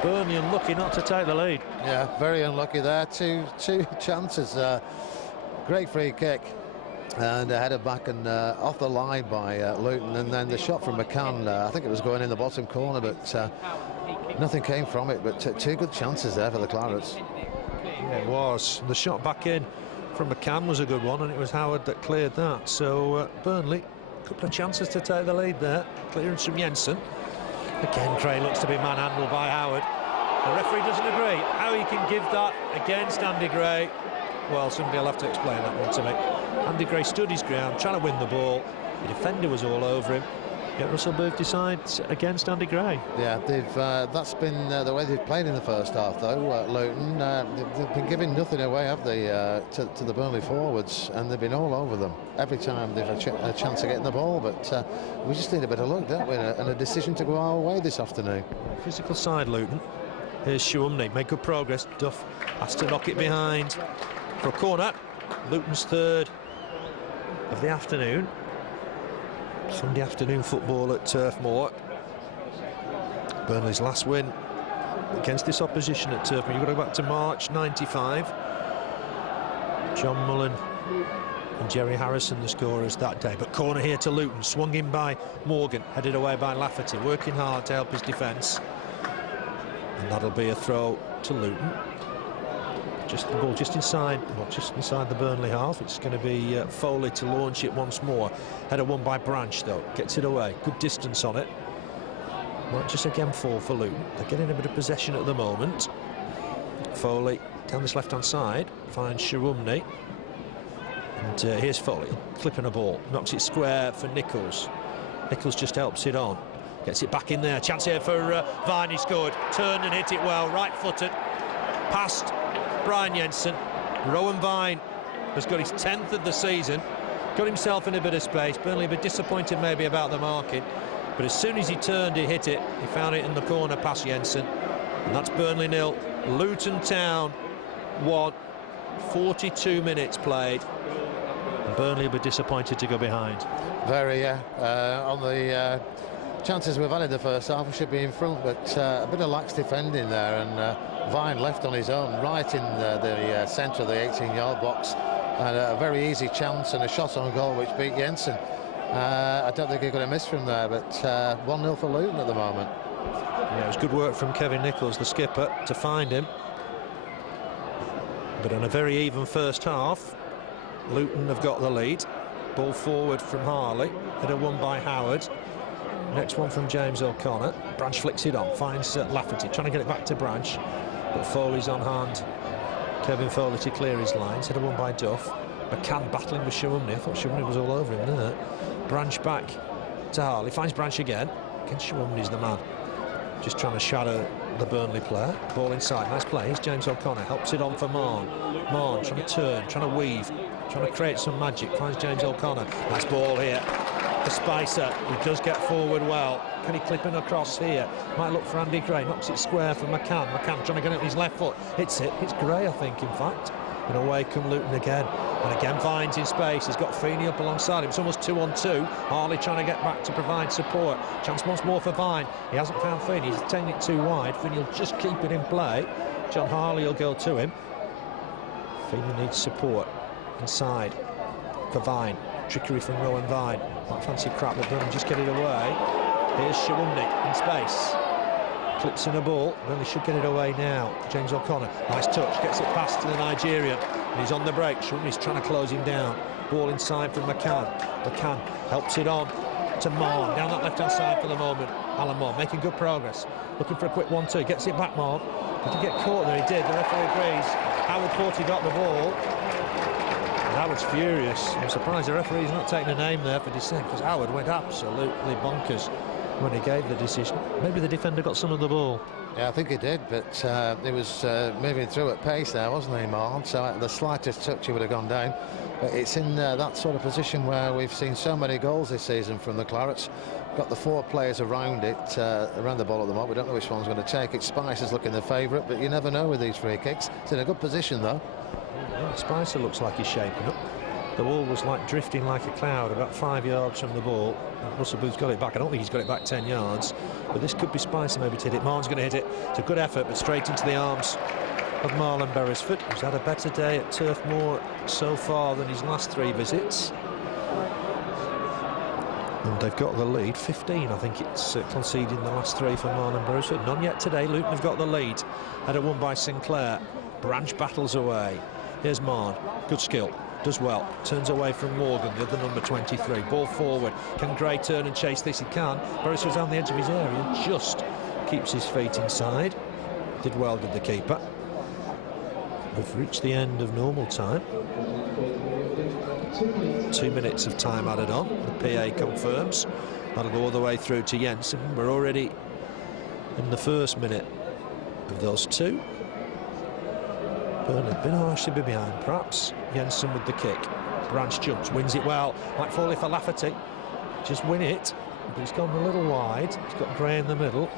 Burnley unlucky not to take the lead. Yeah, very unlucky there. Two chances. Great free kick. And a header back and off the line by Luton, and then the shot from McCann, I think it was going in the bottom corner, but nothing came from it. But two good chances there for the Clarets. Yeah, it was. The shot back in from McCann was a good one, and it was Howard that cleared that. So Burnley, a couple of chances to take the lead there. Clearance from Jensen. Again, Cray looks to be manhandled by Howard. The referee doesn't agree. How he can give that against Andy Gray, well, somebody will have to explain that one to me. Andy Gray stood his ground, trying to win the ball. The defender was all over him. Yet Russell Booth decides against Andy Gray. Yeah, that's been the way they've played in the first half, though. Luton, they've been giving nothing away, have they, to the Burnley forwards, and they've been all over them every time they've had a chance of getting the ball. But we just need a bit of luck, don't we? And a decision to go our way this afternoon. Physical side, Luton. Here's Showunmi, made good progress. Duff has to knock it behind for a corner. Luton's third of the afternoon. Sunday afternoon football at Turf Moor. Burnley's last win against this opposition at Turf Moor. You've got to go back to March '95. John Mullen and Jerry Harrison the scorers that day. But corner here to Luton, swung in by Morgan, headed away by Lafferty, working hard to help his defence. And that'll be a throw to Luton. Just the ball just inside, well, just inside the Burnley half. It's going to be Foley to launch it once more. Header won by Branch, though. Gets it away. Good distance on it. Might just again fall for Luton. They're getting a bit of possession at the moment. Foley down this left-hand side finds Showunmi. And here's Foley clipping a ball. Knocks it square for Nicholls. Nicholls just helps it on. Gets it back in there. Chance here for Vine. He scored. Turned and hit it well. Right-footed. Past Brian Jensen. Rowan Vine has got his 10th of the season. Got himself in a bit of space. Burnley a bit disappointed maybe about the marking. But as soon as he turned, he hit it. He found it in the corner past Jensen. And that's Burnley 0. Luton Town 1. 42 minutes played. And Burnley will be disappointed to go behind. Very, yeah. On the chances we've had in the first half, we should be in front, but a bit of lax defending there, and Vine left on his own, right in the centre of the 18-yard box, and a very easy chance and a shot on goal which beat Jensen. I don't think he could have missed from there, but 1-0 for Luton at the moment. Yeah, it was good work from Kevin Nicholls, the skipper, to find him. But in a very even first half, Luton have got the lead. Ball forward from Harley, header won by Howard. Next one from James O'Connor. Branch flicks it on, finds Lafferty, trying to get it back to Branch, but Foley's on hand. Kevin Foley to clear his lines. Header won by Duff. McCann battling with Showunmi. I thought Showunmi was all over him there. Branch back to Harley, finds Branch again. Against Showunmi's the man. Just trying to shadow the Burnley player. Ball inside, nice play. Here's James O'Connor, helps it on for Mahon. Mahon trying to turn, trying to weave. trying to create some magic, finds James O'Connor. Nice ball here for Spicer, who does get forward well. Can he clip in across here? Might look for Andy Gray, knocks it square for McCann. McCann trying to get it with his left foot. Hits it, hits Gray, I think, in fact. And away come Luton again. And again Vine's in space. He's got Feeney up alongside him. It's almost 2-on-2. Harley trying to get back to provide support. Chance once more for Vine. He hasn't found Feeney. He's taking it too wide. Feeney will just keep it in play. John Harley will go to him. Feeney needs support inside for Vine. Trickery from Rowan Vine. Might fancy crap, but Burnley just get it away. Here's Showunmi in space. Clips in a ball. Burnley should get it away now. James O'Connor, nice touch, gets it past to the Nigerian. And he's on the break. Showunmi's trying to close him down. Ball inside from McCann. McCann helps it on to Mahon. Down that left-hand side for the moment. Alan Mahon making good progress. Looking for a quick 1-2. Gets it back, Mahon. Did he get caught there? He did. The referee agrees. Howard thought he got the ball. Howard's furious. I'm surprised the referee's not taking a name there for dissent, because Howard went absolutely bonkers when he gave the decision. Maybe the defender got some of the ball. Yeah, I think he did, but he was moving through at pace there, wasn't he, Marlon? So at the slightest touch he would have gone down. But it's in that sort of position where we've seen so many goals this season from the Clarets. Got the 4 players around it, around the ball at the moment. We don't know which one's going to take it. Spicer's looking the favourite, but you never know with these free kicks. It's in a good position, though. Yeah, Spicer looks like he's shaping up. The ball was like drifting like a cloud about 5 yards from the ball. Russell Booth's got it back. I don't think he's got it back 10 yards, but this could be Spicer maybe to hit it. Mahon's going to hit it. It's a good effort, but straight into the arms of Marlon Beresford, who's had a better day at Turf Moor so far than his last 3 visits. And they've got the lead, 15, I think it's conceded in the last 3 for Marlon Beresford. None yet today. Luton have got the lead. Had it won by Sinclair. Branch battles away. Here's Mahon, good skill. Does well, turns away from Morgan, the other number 23. Ball forward. Can Gray turn and chase this? He can. Beresford's on the edge of his area, just keeps his feet inside. Did well, did the keeper. We've reached the end of normal time. 2 minutes of time added on. The PA confirms. That'll go all the way through to Jensen. We're already in the first minute of those 2. Burnley a bit harsh to be behind, perhaps. Jensen with the kick. Branch jumps, wins it well. Like Foley for Lafferty. Just win it. But he's gone a little wide. He's got Gray in the middle.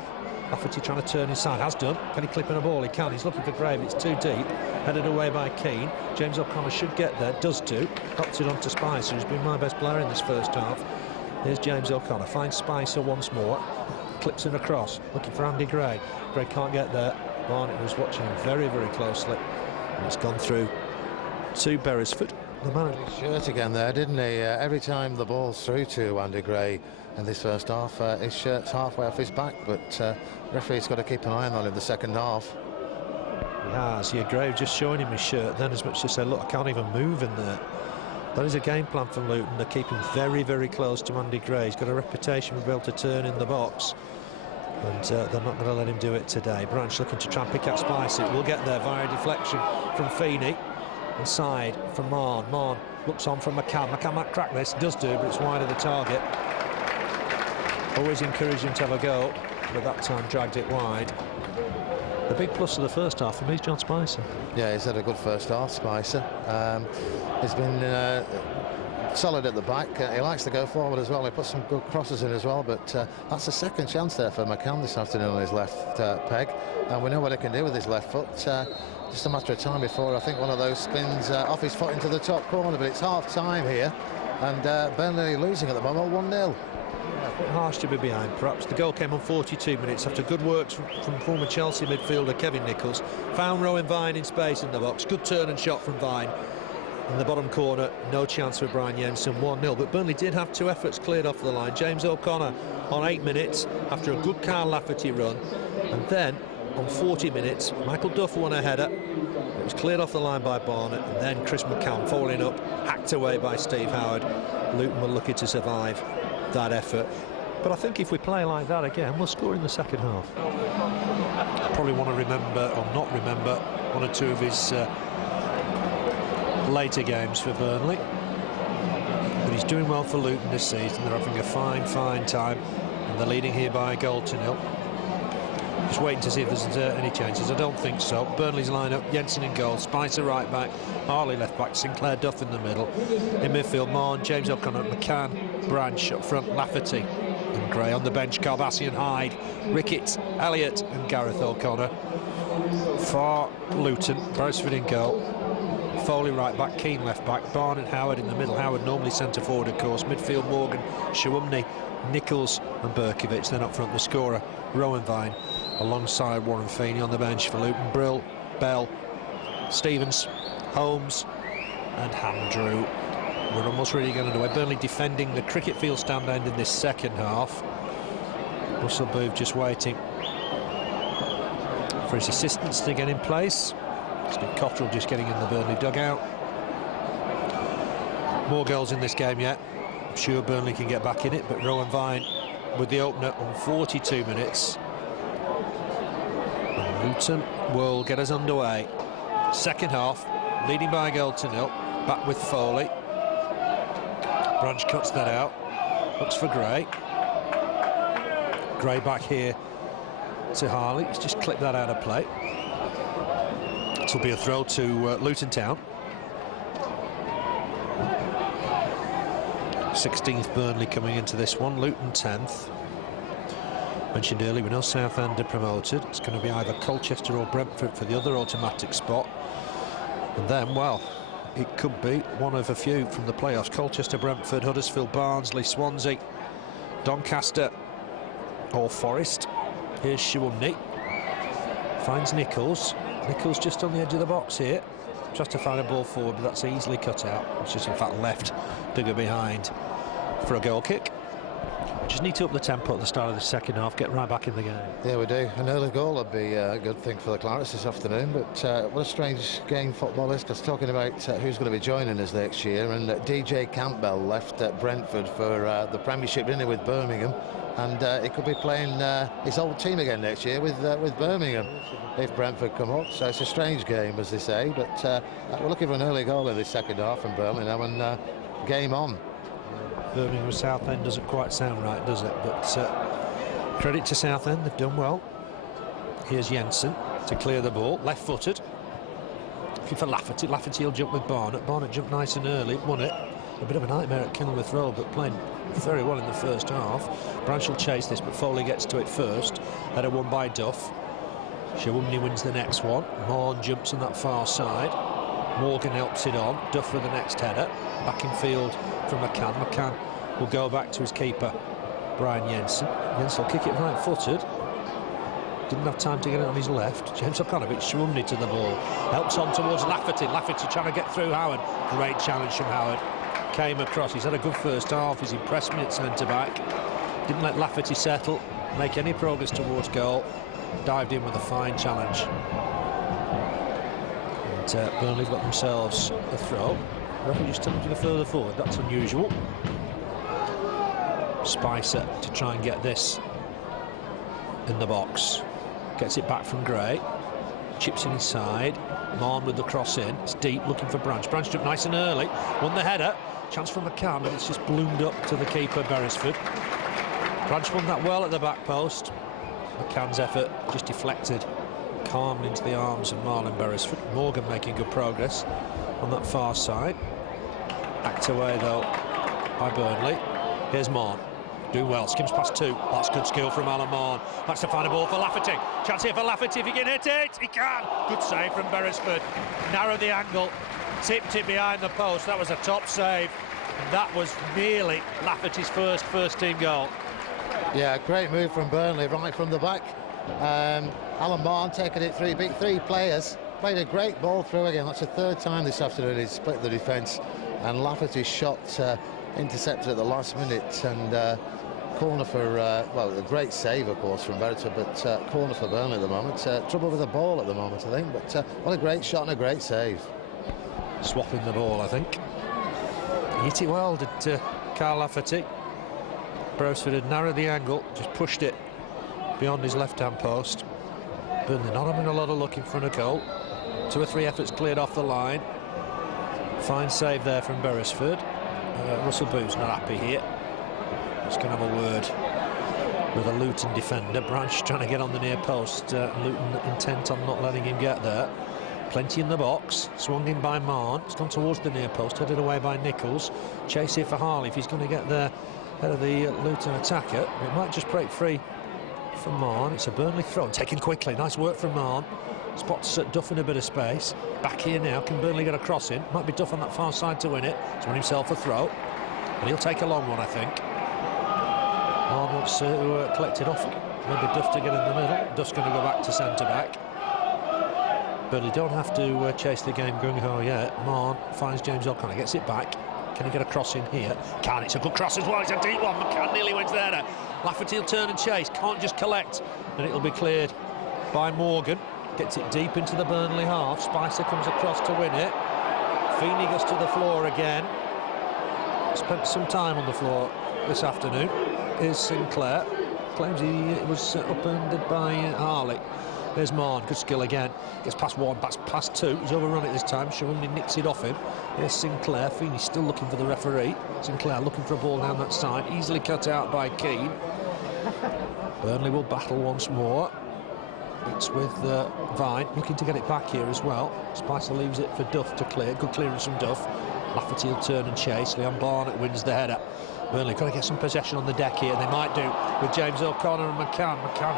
Lafferty trying to turn inside. Has done. Can he clip in a ball? He can. He's looking for Gray, but it's too deep. Headed away by Keane. James O'Connor should get there. Does do. Drops it on to Spicer, who's been my best player in this first half. Here's James O'Connor. Finds Spicer once more. Clips in across. Looking for Andy Gray. Gray can't get there. Barnett was watching him very, very closely. And it's gone through to Beresford. The manager. Shirt again there, didn't he? Every time the ball's through to Andy Gray in this first half, his shirt's halfway off his back, but referee's got to keep an eye on that in the second half. He has. Yeah, Gray just showing him his shirt then, as much to say, look, I can't even move in there. That is a game plan for Luton. They're keeping very, very close to Andy Gray. He's got a reputation for being able to turn in the box. And they're not going to let him do it today. Branch looking to try and pick out Spicer. We'll get there via deflection from Feeney. Inside from Mahon. Mahon looks on from McCann. McCann might crack this. Does do, but it's wide of the target. Always encourage him to have a go, but that time dragged it wide. The big plus of the first half for me is John Spicer. Yeah, he's had a good first half, Spicer. He's been solid at the back. He likes to go forward as well. He puts some good crosses in as well, but that's a second chance there for McCann this afternoon on his left peg, and we know what he can do with his left foot. Just a matter of time before I think one of those spins off his foot into the top corner, but it's half time here, and Burnley losing at the moment 1-0. Yeah, a bit harsh to be behind, perhaps. The goal came on 42 minutes after good work from former Chelsea midfielder Kevin Nicholls. Found Rowan Vine in space in the box. Good turn and shot from Vine. In the bottom corner, no chance for Brian Jensen, 1-0. But Burnley did have 2 efforts cleared off the line. James O'Connor on 8 minutes after a good Kyle Lafferty run. And then on 40 minutes, Michael Duff won a header. It was cleared off the line by Barnett. And then Chris McCann following up, hacked away by Steve Howard. Luton were lucky to survive that effort. But I think if we play like that again, we'll score in the second half. I probably want to remember, or not remember, 1 or 2 of his later games for Burnley, but he's doing well for Luton this season. They're having a fine time, and they're leading here by a goal to 0. Just waiting to see if there's any changes. I don't think so. Burnley's lineup: Jensen in goal, Spicer right back, Harley left back, Sinclair, Duff in the middle. In midfield, Mahon, James O'Connor, McCann, Branch up front, Lafferty and Gray on the bench, Carbassi and Hyde, Ricketts, Elliott and Garreth O'Connor. For Luton, Beresford in goal, Foley right back, Keane left back, Barnett, Howard in the middle. Howard normally centre forward, of course. Midfield, Morgan, Showunmi, Nicholls and Brkovic. Then up front, the scorer, Rowan Vine, alongside Warren Feeney. On the bench for Luton, Brill, Bell, Stevens, Holmes and Handrew. We're almost really getting underway. Burnley defending the cricket field stand end in this second half. Russell Booth just waiting for his assistants to get in place. Steve Cotterill just getting in the Burnley dugout. More goals in this game yet. I'm sure Burnley can get back in it, but Rowan Vine with the opener on 42 minutes. And Luton will get us underway. Second half, leading by a goal to 0. Back with Foley. Branch cuts that out. Looks for Gray. Gray back here to Harley. He's just clipped that out of play. This will be a throw to Luton Town. 16th Burnley coming into this one. Luton 10th. Mentioned earlier, we know Southend are promoted. It's going to be either Colchester or Brentford for the other automatic spot. And then, well, it could be one of a few from the playoffs. Colchester, Brentford, Huddersfield, Barnsley, Swansea, Doncaster or Forest. Here's Showunmi. Finds Nicholls. Nicholls just on the edge of the box here. Tries to find a ball forward, but that's easily cut out. It's just in fact left to go behind for a goal kick. Just need to up the tempo at the start of the second half, get right back in the game. Yeah, we do. An early goal would be a good thing for the Clarets this afternoon, but what a strange game football is, because talking about who's going to be joining us next year, and DJ Campbell left Brentford for the Premiership, didn't he, with Birmingham, and he could be playing his old team again next year with Birmingham if Brentford come up. So it's a strange game, as they say, but we're looking for an early goal in this second half from Burnley now, and game on. Birmingham Southend doesn't quite sound right, does it? But credit to Southend, they've done well. Here's Jensen to clear the ball, left-footed. Looking for Lafferty. Lafferty will jump with Barnett. Barnett jumped nice and early, won it. A bit of a nightmare at Kenilworth Road, but playing very well in the first half. Branch will chase this, but Foley gets to it first. Header won by Duff. Showunmi wins the next one. Mahon jumps on that far side. Morgan helps it on. Duff with the next header. Back in field from McCann. McCann will go back to his keeper, Brian Jensen. Jensen will kick it right-footed. Didn't have time to get it on his left. James O'Connor beats Showunmi to the ball. Helps on towards Lafferty. Lafferty trying to get through Howard. Great challenge from Howard. Came across. He's had a good first half. He's impressed me at centre-back. Didn't let Lafferty settle, make any progress towards goal. Dived in with a fine challenge. And Burnley got themselves a throw. Referee just took him to the further forward. That's unusual. Spicer to try and get this in the box. Gets it back from Gray. Chips in inside. Mahon with the cross in. It's deep, looking for Branch. Branch jumped nice and early. Won the header. Chance from McCann, but it's just bloomed up to the keeper, Beresford. Branch won that well at the back post. McCann's effort just deflected calmly into the arms of Marlon Beresford. Morgan making good progress on that far side. Backed away though by Burnley. Here's Mahon, doing well, skims past two. That's good skill from Alan Mahon. That's to find a ball for Lafferty. Chance here for Lafferty if he can hit it. He can. Good save from Beresford. Narrowed the angle, tipped it behind the post. That was a top save. That was nearly Lafferty's first team goal. Yeah, great move from Burnley right from the back. Alan Mahon taking it through, beat three players, played a great ball through again. That's the third time this afternoon he's split the defence, and Lafferty's shot intercepted at the last minute, and corner for, well, a great save of course from Beresford, but corner for Burnley at the moment. Trouble with the ball at the moment, I think, but what a great shot and a great save. Swapping the ball, I think. Hit it well, did Kyle Lafferty. Beresford had narrowed the angle, just pushed it beyond his left-hand post. Burnley not having a lot of luck in front of goal. 2 or 3 efforts cleared off the line. Fine save there from Beresford. Russell Booth's not happy here. He's going to have a word with a Luton defender. Branch trying to get on the near post. Luton intent on not letting him get there. Plenty in the box. Swung in by Mahon. It's gone towards the near post. Headed away by Nicholls. Chase here for Harley if he's going to get there ahead of the Luton attacker. It might just break free from Mahon. It's a Burnley throw. Taken quickly. Nice work from Mahon. Spots Duff in a bit of space. Back here now. Can Burnley get a cross in? Might be Duff on that far side to win it. He's won himself a throw. And he'll take a long one, I think. Mahon wants to collect it off. Maybe Duff to get in the middle. Duff's going to go back to centre-back. Burnley don't have to chase the game gung-ho yet. Mahon finds James O'Connor. Gets it back. Can he get a cross in here? Can. It's a good cross as well. It's a deep one. McCann nearly wins there. Lafferty will turn and chase. Can't just collect. And it'll be cleared by Morgan. Gets it deep into the Burnley half. Spicer comes across to win it. Feeney goes to the floor again. Spent some time on the floor this afternoon. Here's Sinclair. Claims he was upended by Harley. There's Mahon, good skill again. Gets past one, past two. He's overrun it this time. Showunmi nicks it off him. Here's Sinclair. Feeney still looking for the referee. Sinclair looking for a ball down that side. Easily cut out by Keane. Burnley will battle once more. It's with Vine, looking to get it back here as well. Spicer leaves it for Duff to clear. Good clearance from Duff. Lafferty will turn and chase. Leon Barnett wins the header. Burnley got to get some possession on the deck here. They might do with James O'Connor and McCann. McCann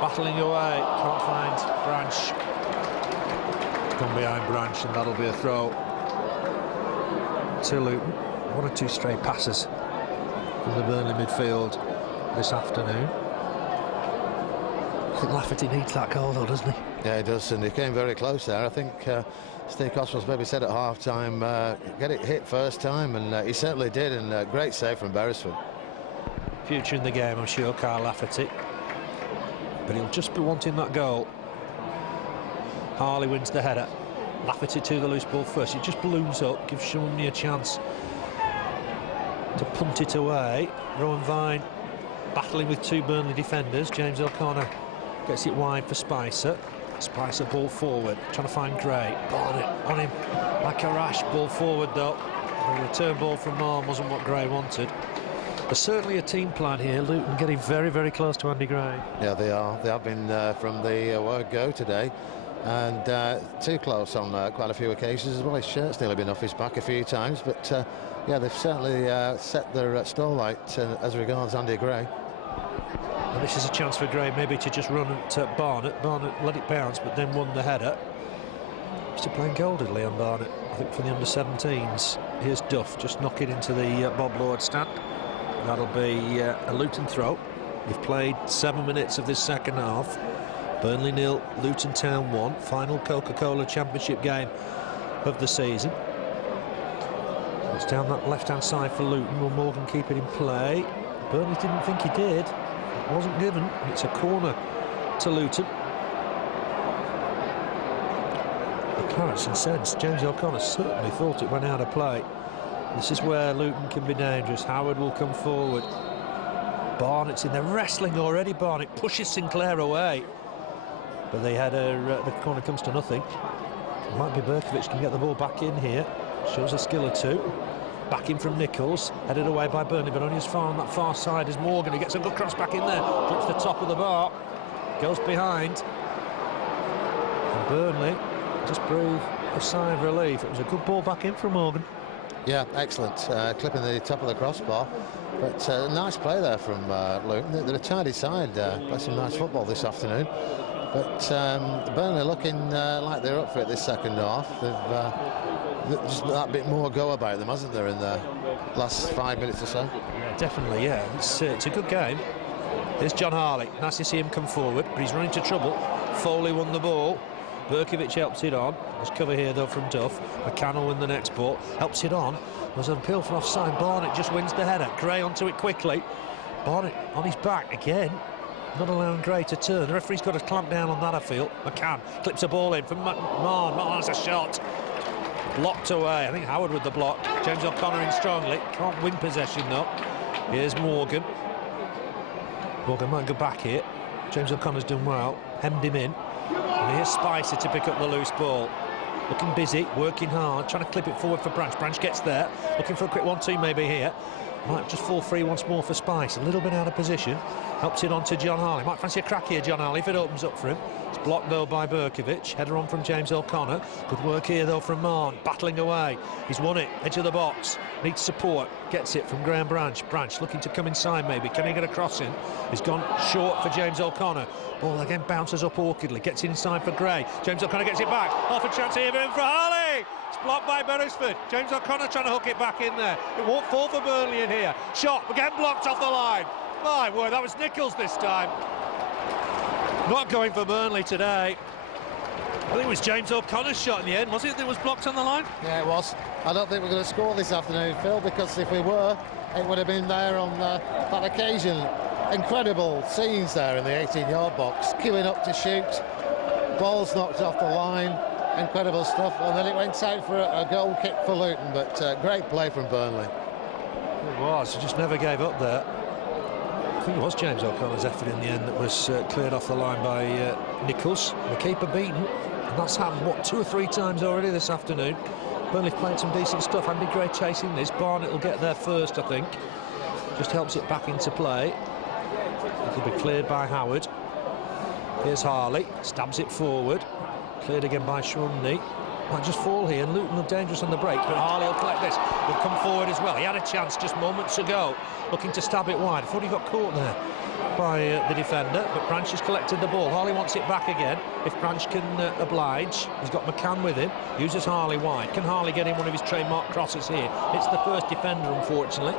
battling away. Can't find Branch. Gone behind Branch, and that'll be a throw to Luton. One or two stray passes from the Burnley midfield this afternoon. I think Lafferty needs that goal though, doesn't he? Yeah, he does, and he came very close there. I think Steve Cosmos maybe said at half-time, get it hit first time, and he certainly did, and great save from Beresford. Future in the game, I'm sure, Kyle Lafferty. But he'll just be wanting that goal. Harley wins the header. Lafferty to the loose ball first. It just balloons up, gives Showunmi a chance to punt it away. Rowan Vine battling with two Burnley defenders. James O'Connor gets it wide for Spicer. Spicer ball forward, trying to find Gray. Barnett on him like a rash. Ball forward though. The return ball from Mahon wasn't what Gray wanted. There's certainly a team plan here. Luton getting very, very close to Andy Gray. Yeah, they are. They have been from the word go today, and too close on quite a few occasions as well. His shirt's nearly been off his back a few times, but yeah, they've certainly set their stall light as regards Andy Gray. And this is a chance for Gray maybe to just run at Barnett. Barnett let it bounce, but then won the header. Used to playing goal, did Leon Barnett, I think, for the under-17s. Here's Duff, just knock it into the Bob Lord stand. That'll be a Luton throw. We've played 7 minutes of this second half. Burnley 0, Luton Town 1. Final Coca-Cola Championship game of the season. It's down that left-hand side for Luton. Will Morgan keep it in play? Burnley didn't think he did. It wasn't given. It's a corner to Luton. The Clarendon sense, James O'Connor certainly thought it went out of play. This is where Luton can be dangerous. Howard will come forward. Barnett's in there, wrestling already. Barnett pushes Sinclair away. But the header, the corner comes to nothing. It might be Brkovic can get the ball back in here. Shows a skill or two. Back in from Nicholls, headed away by Burnley, but only as far on that far side as Morgan, who gets a good cross back in there. Clips the top of the bar, goes behind. And Burnley just breathe a sigh of relief. It was a good ball back in from Morgan. Yeah, excellent. Clipping the top of the crossbar. But nice play there from Luton. They're a tidy side. Play some nice football this afternoon. But Burnley looking like they're up for it this second half. They've just that bit more go about them, hasn't there, in the last 5 minutes or so? Yeah, definitely, yeah. It's a good game. Here's John Harley. Nice to see him come forward, but he's running into trouble. Foley won the ball. Brkovic helps it on. There's cover here, though, from Duff. McCann will win the next ball. Helps it on. There's an appeal for offside. Barnett just wins the header. Gray onto it quickly. Barnett on his back again. Not allowing Gray to turn. The referee's got to clamp down on that, I feel. McCann clips a ball in from Mahon. Mahon has a shot. Blocked away. I think Howard with the block. James O'Connor in strongly. Can't win possession, though. Here's Morgan. Morgan might go back here. James O'Connor's done well. Hemmed him in. And here's Spicer to pick up the loose ball. Looking busy, working hard, trying to clip it forward for Branch. Branch gets there, looking for a quick 1-2 maybe here. Might just fall free once more for Spice. A little bit out of position. Helps it on to John Harley. Might fancy a crack here, John Harley, if it opens up for him. It's blocked, though, by Brkovic. Header on from James O'Connor. Good work here, though, from Mahon. Battling away. He's won it. Edge of the box. Needs support. Gets it from Graham Branch. Branch looking to come inside, maybe. Can he get a cross in? He's gone short for James O'Connor. Ball again bounces up awkwardly. Gets it inside for Gray. James O'Connor gets it back. Half a chance here for Harley. It's blocked by Beresford. James O'Connor trying to hook it back in there. It won't fall for Burnley in here. Shot again blocked off the line. My word, that was Nicholls this time. Not going for Burnley today. I think it was James O'Connor's shot in the end, was it, that was blocked on the line? Yeah, it was. I don't think we're going to score this afternoon, Phil, because if we were, it would have been there on that occasion. Incredible scenes there in the 18-yard box, queuing up to shoot. Balls knocked off the line. Incredible stuff. And then it went out for a goal kick for Luton, but great play from Burnley. It was. He just never gave up there. I think it was James O'Connor's effort in the end that was cleared off the line by Nicholls. The keeper beaten, and that's happened, what, 2 or 3 times already this afternoon. Burnley've played some decent stuff. Andy Gray chasing this. Barnett will get there first, I think. Just helps it back into play. It'll be cleared by Howard. Here's Harley, stabs it forward. Cleared again by Showunmi. Might just fall here, and Luton are dangerous on the break, but Harley will collect this. He'll come forward as well. He had a chance just moments ago, looking to stab it wide. I thought he got caught there by the defender, but Branch has collected the ball. Harley wants it back again, if Branch can oblige. He's got McCann with him, uses Harley wide. Can Harley get in one of his trademark crosses here? It's the first defender, unfortunately,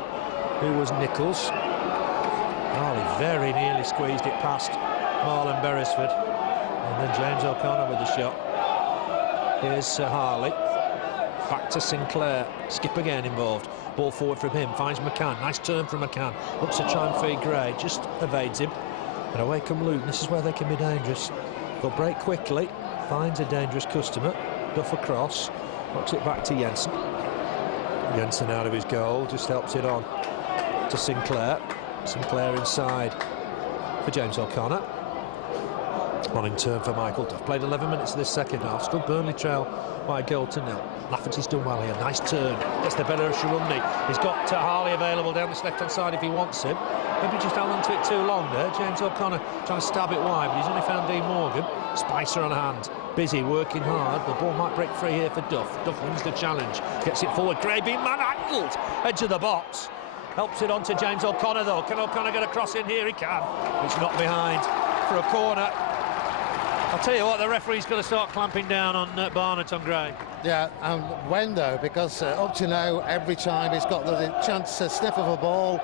who was Nicholls. Harley very nearly squeezed it past Marlon Beresford. And then James O'Connor with the shot. Here's Harley. Back to Sinclair. Skip again involved. Ball forward from him. Finds McCann. Nice turn from McCann. Looks to try and feed Gray. Just evades him. And away come Luton. This is where they can be dangerous. They'll break quickly. Finds a dangerous customer. Duff across. Knocks it back to Jensen. Jensen out of his goal. Just helps it on to Sinclair. Sinclair inside for James O'Connor. On in turn for Michael Duff. Played 11 minutes of this second half. Still Burnley trail by a goal to nil. Lafferty's done well here. Nice turn. Gets the better of Showunmi. He's got Harley available down this left-hand side if he wants him. Maybe just held onto it too long there. James O'Connor trying to stab it wide, but he's only found Dean Morgan. Spicer on hand. Busy, working hard. The ball might break free here for Duff. Duff wins the challenge. Gets it forward. Gray being manhandled. Edge of the box. Helps it on to James O'Connor, though. Can O'Connor get a cross in here? He can. It's not behind for a corner. I'll tell you what, the referee's got to start clamping down on Barnett on Gray. Yeah, and when, though, because up to now, every time he's got the chance to sniff of a ball,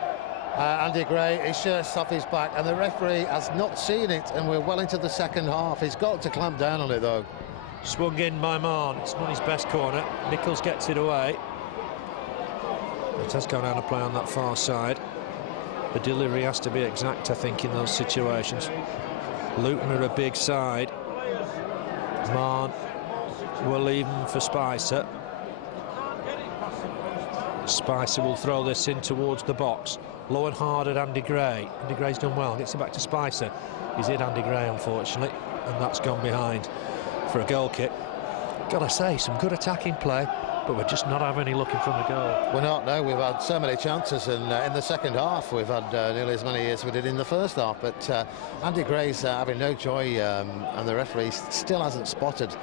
Andy Gray, his shirt's off his back, and the referee has not seen it, and we're well into the second half. He's got to clamp down on it, though. Swung in by Mahon. It's not his best corner. Nicholls gets it away. It has gone out of play on that far side. The delivery has to be exact, I think, in those situations. Luton are a big side. Mahon will leave him for Spicer. Spicer will throw this in towards the box. Low and hard at Andy Gray. Andy Gray's done well. Gets it back to Spicer. He's hit Andy Gray, unfortunately, and that's gone behind for a goal kick. Gotta say, some good attacking play, but we're just not having any looking from the goal. We're not, no. We've had so many chances, and in the second half we've had nearly as many as we did in the first half, but Andy Gray's having no joy, and the referee still hasn't spotted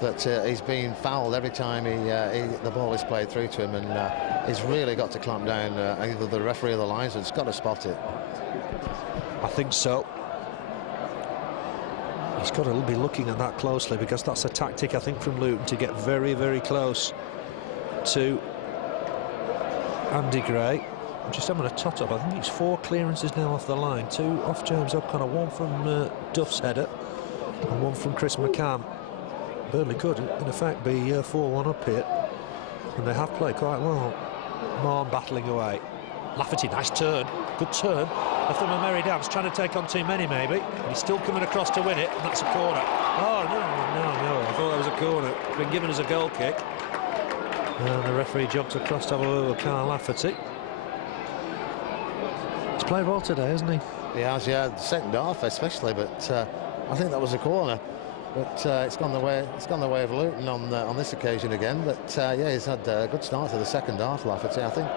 that he's been fouled every time the ball is played through to him, and he's really got to clamp down. Either the referee or the linesman's got to spot it. I think so. He's got to be looking at that closely, because that's a tactic, I think, from Luton to get very, very close to Andy Gray. I'm just having a tot up. I think it's 4 clearances now off the line. 2 off James O'Connor, 1 from Duff's header and 1 from Chris McCann. Burnley could, in effect, be 4-1 up here, and they have played quite well. Mahon battling away. Lafferty, nice turn, good turn. Left them a merry dance, trying to take on too many maybe. And he's still coming across to win it, and that's a corner. Oh, no, I thought that was a corner. It's been given as a goal kick. And the referee jogs across to have a word with Kyle Lafferty. He's played well today, hasn't he? He has, yeah, the second half especially, but I think that was a corner. But it's gone the way of Luton on this occasion again. But yeah, he's had a good start to the second half, Lafferty. I think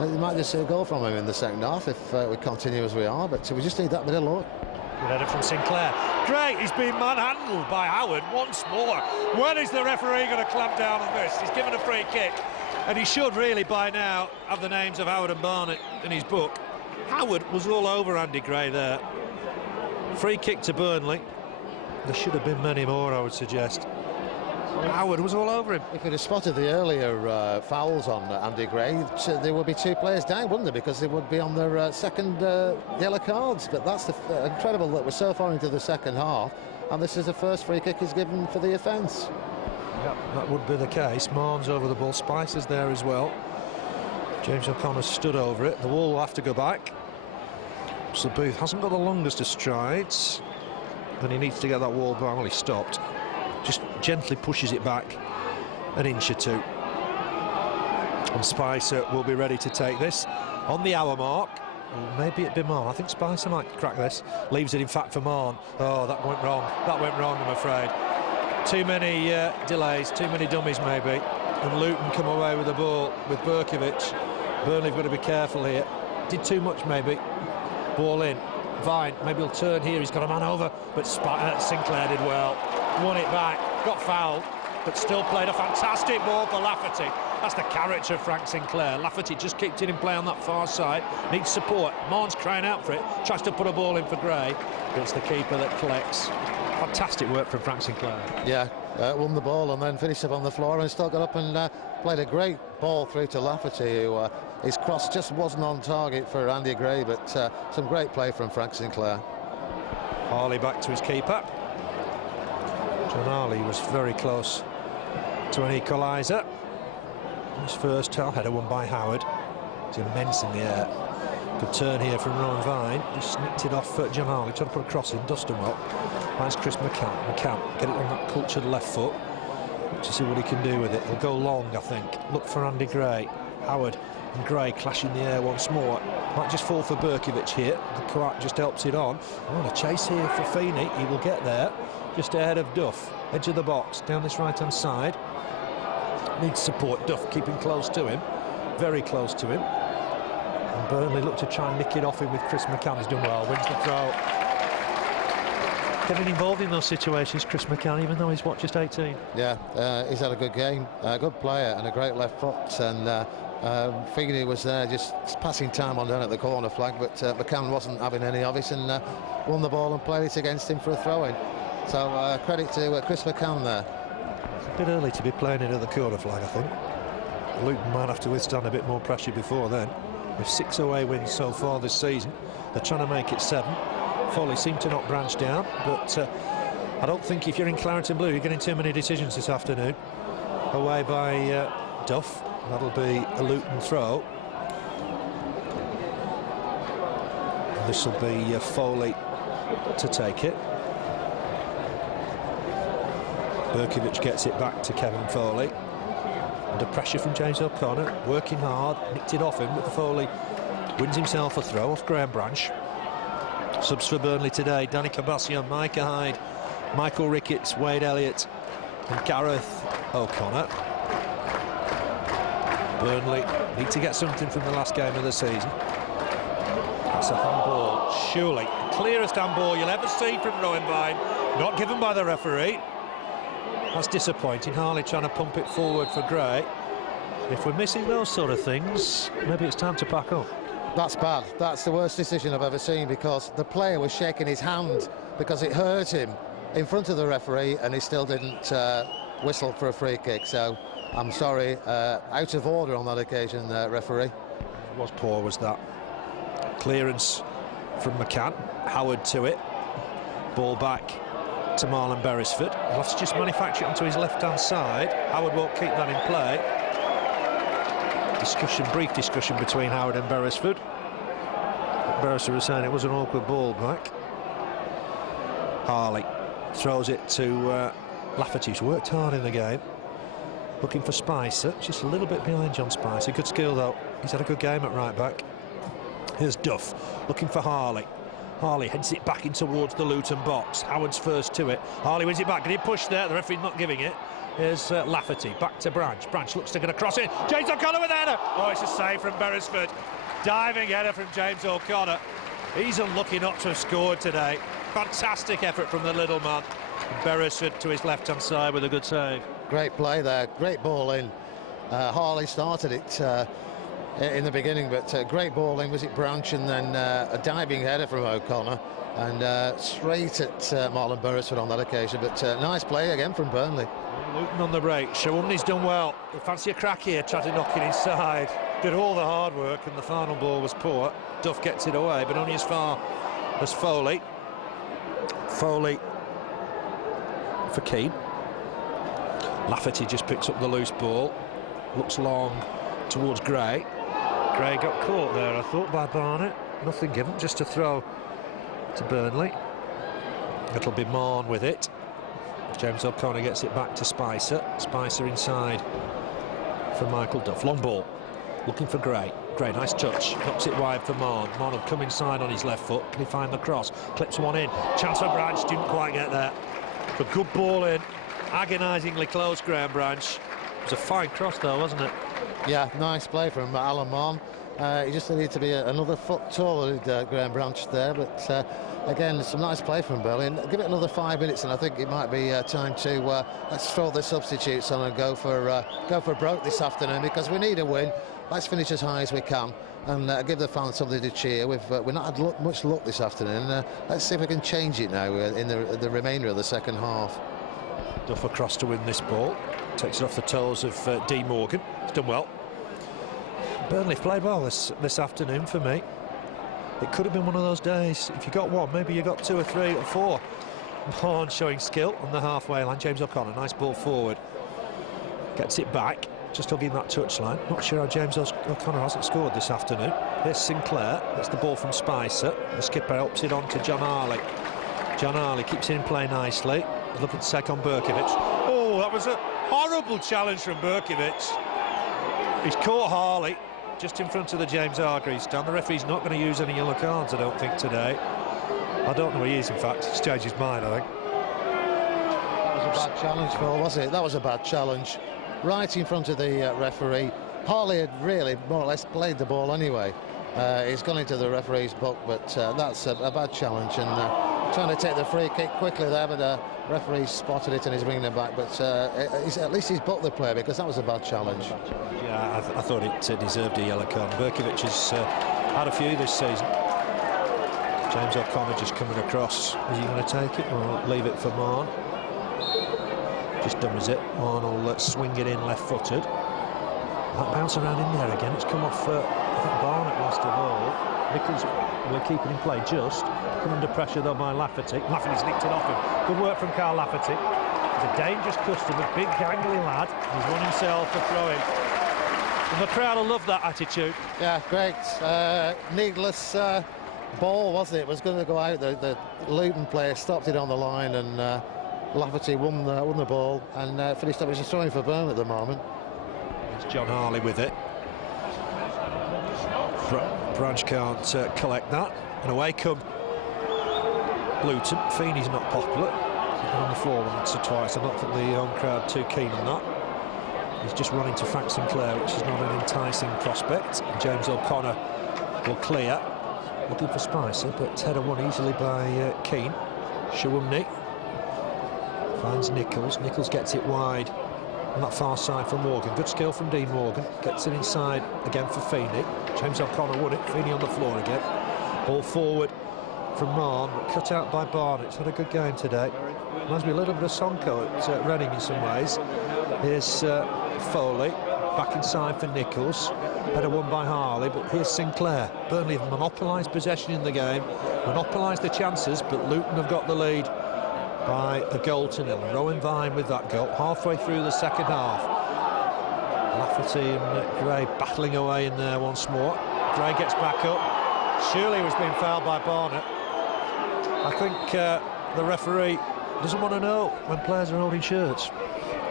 We might just see a goal from him in the second half if we continue as we are, but we just need that bit of luck. Good header from Sinclair. Great, he's been manhandled by Howard once more. When is the referee going to clamp down on this? He's given a free kick, and he should really by now have the names of Howard and Barnett in his book. Howard was all over Andy Gray there. Free kick to Burnley. There should have been many more, I would suggest. Howard was all over him. If we'd have spotted the earlier fouls on Andy Gray, there would be 2 players down, wouldn't there? Because they would be on their second yellow cards. But that's incredible that we're so far into the second half, and this is the first free kick he's given for the offence. Yep, that would be the case. Mahon's over the ball. Spicer's there as well. James O'Connor stood over it. The wall will have to go back. So Booth hasn't got the longest of strides, and he needs to get that wall back. Well, he stopped. Just gently pushes it back an inch or 2. And Spicer will be ready to take this on the hour mark. Or maybe it'd be Mahon. I think Spicer might crack this. Leaves it in fact for Mahon. Oh, that went wrong. That went wrong, I'm afraid. Too many delays, too many dummies maybe. And Luton come away with the ball with Brkovic. Burnley have got to be careful here. Did too much maybe. Ball in. Vine, maybe he'll turn here. He's got a man over, but Sinclair did well. Won it back, got fouled, but still played a fantastic ball for Lafferty. That's the character of Frank Sinclair. Lafferty just kept it in play on that far side. Needs support. Mahon's crying out for it. Tries to put a ball in for Gray. But it's the keeper that collects. Fantastic work from Frank Sinclair. Yeah, won the ball and then finished up on the floor and still got up and played a great ball through to Lafferty, who his cross just wasn't on target for Andy Gray, but some great play from Frank Sinclair. Harley back to his keeper. John Harley was very close to an equaliser. His first header won by Howard. It's immense in the air. Good turn here from Rowan Vine. Just nicked it off John Harley. Trying to put a cross in. Dustin well. Finds Chris McCann. McCann get it on that cultured left foot to see what he can do with it. He'll go long, I think. Look for Andy Gray. Howard and Gray clash in the air once more. Might just fall for Brkovic here. The Croat just helps it on. Oh, a chase here for Feeney. He will get there. Just ahead of Duff. Edge of the box. Down this right-hand side. Needs support. Duff keeping close to him. Very close to him. And Burnley look to try and nick it off him with Chris McCann. He's done well. Wins the throw. Getting involved in those situations, Chris McCann, even though he's what, just 18. Yeah, he's had a good game. A good player and a great left foot. And Feeney was there just passing time on down at the corner flag, but McCann wasn't having any of it and won the ball and played it against him for a throw-in. So credit to Chris McCann there. It's a bit early to be playing it at the corner flag, I think. Luton might have to withstand a bit more pressure before then. With 6 away wins so far this season, they're trying to make it 7. Foley seemed to not branch down, but I don't think if you're in Claret and Blue, you're getting too many decisions this afternoon. Away by Duff. That'll be a Luton throw. This will be Foley to take it. Brkovic gets it back to Kevin Foley. Under pressure from James O'Connor, working hard, nicked it off him, but Foley wins himself a throw off Graham Branch. Subs for Burnley today: Danny Cabassion, Micah Hyde, Michael Ricketts, Wade Elliott and Garreth O'Connor. Burnley need to get something from the last game of the season. That's a handball, surely the clearest handball you'll ever see from Rowan Vine, not given by the referee. That's disappointing. Harley trying to pump it forward for Gray. If we're missing those sort of things, maybe it's time to pack up. That's bad. That's the worst decision I've ever seen, because the player was shaking his hand because it hurt him in front of the referee and he still didn't whistle for a free kick. So I'm sorry, out of order on that occasion, referee. It was poor, was that. Clearance from McCann. Howard to it. Ball back to Marlon Beresford. He'll have to just manufacture it onto his left-hand side. Howard won't keep that in play. Brief discussion between Howard and Beresford. Beresford was saying it was an awkward ball back. Harley throws it to Lafferty, who's worked hard in the game. Looking for Spicer, just a little bit behind John Spicer. Good skill though. He's had a good game at right back. Here's Duff looking for Harley. Harley heads it back in towards the Luton box. Howard's first to it. Harley wins it back. Did he push there? The referee not giving it. Here's Lafferty back to Branch. Branch looks to get a cross in. James O'Connor with the header. Oh, it's a save from Beresford. Diving header from James O'Connor. He's unlucky not to have scored today. Fantastic effort from the little man. Beresford to his left-hand side with a good save. Great play there. Great ball in. Harley started it in the beginning, but great ball in. Was it Branch, and then a diving header from O'Connor, and straight at Marlon Beresford on that occasion. But nice play again from Burnley. Luton on the break. Showunmi's done well. He'll fancy a crack here. Tried to knock it inside. Did all the hard work, and the final ball was poor. Duff gets it away, but only as far as Foley. Foley for Keane. Lafferty just picks up the loose ball. Looks long towards Gray. Gray got caught there, I thought, by Barnett. Nothing given, just a throw to Burnley. It'll be Mahon with it. James O'Connor gets it back to Spicer. Spicer inside for Michael Duff. Long ball, looking for Gray. Gray, nice touch, knocks it wide for Mahon. Mahon will come inside on his left foot. Can he find the cross? Clips one in. Chance for Branch, didn't quite get there. But good ball in. Agonisingly close, Graham Branch. It was a fine cross though, wasn't it? Yeah, nice play from Alan Mahon. He just needed to be another foot taller, Graham Branch there, but again, some nice play from Burnley. Give it another 5 minutes, and I think it might be time to let's throw the substitutes on and go for broke this afternoon, because we need a win. Let's finish as high as we can and give the fans something to cheer. We've not had much luck this afternoon. Let's see if we can change it now in the remainder of the second half. Duff across to win this ball. Takes it off the toes of D. Morgan. He's done well. Burnley played well this afternoon for me. It could have been one of those days. If you got one, maybe you got 2 or 3 or 4. Mahon showing skill on the halfway line. James O'Connor, nice ball forward. Gets it back, just hugging that touchline. Not sure how James O'Connor hasn't scored this afternoon. Here's Sinclair. That's the ball from Spicer. The skipper helps it on to John Harley. John Harley keeps it in play nicely. Looking to take on Brkovic. Oh, that was a horrible challenge from Brkovic. He's caught Harley just in front of the James Hargreaves stand. The referee's not going to use any yellow cards, I don't think, today. I don't know he is, in fact. He's changed his mind, I think. That was a bad challenge, Phil, was it? That was a bad challenge. Right in front of the referee. Harley had really more or less played the ball anyway. He's gone into the referee's book, but that's a bad challenge, and trying to take the free kick quickly there, but the referee spotted it and he's bringing it back. But at least he's booked the play, because that was a bad challenge. Yeah, I thought it deserved a yellow card. Brkovic has had a few this season. James O'Connor just coming across. Is he going to take it or leave it for Mahon? Just dummies it. Mahon will swing it in left-footed. That bounce around in there again. It's come off. I think Barnett lost the ball. Nicholls will keep it in play just. Come under pressure though by Lafferty. Lafferty's nicked it off him. Good work from Kyle Lafferty. He's a dangerous customer, big gangly lad. He's won himself a throw-in. And the crowd will love that attitude. Yeah, great. Needless ball, wasn't it? It was going to go out. The Luton player stopped it on the line, and Lafferty won the ball and finished up as a throwing for Burnley at the moment. It's John Harley with it. Branch can't collect that, and away come Luton. Feeney's not popular. He's been on the floor once or twice. I don't think the home crowd too keen on that. He's just running to Frank Sinclair, which is not an enticing prospect. James O'Connor will clear, looking for Spicer, but header won easily by Keane. Showunmi finds Nicholls. Nicholls gets it wide on that far side from Morgan. Good skill from Dean Morgan. Gets it inside again for Feeney. James O'Connor won it. Feeney on the floor again. Ball forward from Mahon, but cut out by Barnett. He's had a good game today. Reminds me a little bit of Sonko at Reading in some ways. Here's Foley back inside for Nicholls. Header won by Harley, but here's Sinclair. Burnley have monopolised possession in the game, monopolised the chances, but Luton have got the lead by a goal to nil. Rowan Vine with that goal halfway through the second half. Lafferty and Gray battling away in there once more. Gray gets back up. Surely he was being fouled by Barnett. I think the referee doesn't want to know when players are holding shirts.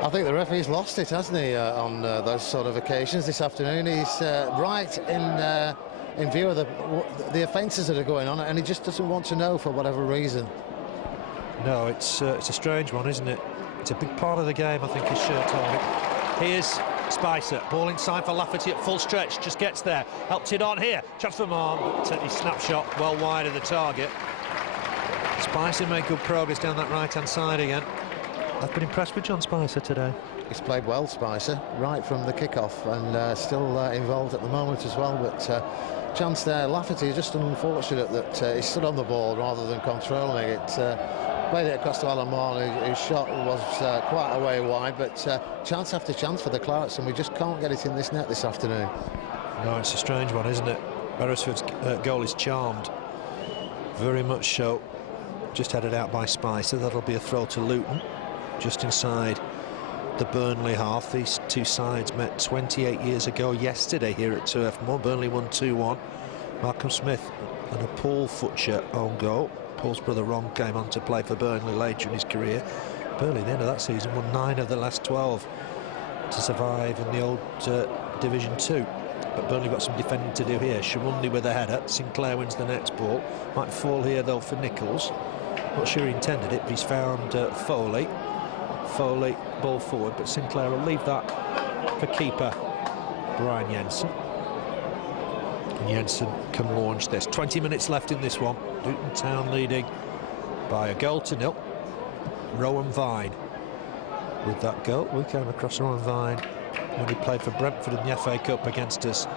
I think the referee's lost it, hasn't he, on those sort of occasions this afternoon. He's right in view of the offences that are going on, and he just doesn't want to know for whatever reason. No, it's a strange one, isn't it? It's a big part of the game, I think, his shirt target. Here's Spicer, ball inside for Lafferty at full stretch, just gets there, helped it on here, chance for Mahon, but his snapshot well wide of the target. Spicer made good progress down that right-hand side again. I've been impressed with John Spicer today. He's played well, Spicer, right from the kick-off, and still involved at the moment as well, but chance there. Lafferty is just unfortunate that he stood on the ball rather than controlling it. Played it across to Alan Marlon, whose shot was quite a way wide, but chance after chance for the Clarets, and we just can't get it in this net this afternoon. No, it's a strange one, isn't it? Beresford's goal is charmed, very much so. Just headed out by Spicer. That'll be a throw to Luton, just inside the Burnley half. These two sides met 28 years ago yesterday here at Turf Moor. Burnley won 2-1. Malcolm Smith and a Paul Futcher own goal. Paul's brother Ron came on to play for Burnley later in his career. Burnley, at the end of that season, won 9 of the last 12 to survive in the old Division 2. But Burnley got some defending to do here. Showunmi with a header. Sinclair wins the next ball. Might fall here, though, for Nicholls. Not sure he intended it, but he's found Foley. Foley, ball forward, but Sinclair will leave that for keeper Brian Jensen. And Jensen can launch this. 20 minutes left in this one. Luton Town leading by a goal to 0. Rowan Vine with that goal. We came across Rowan Vine when he played for Brentford in the FA Cup against us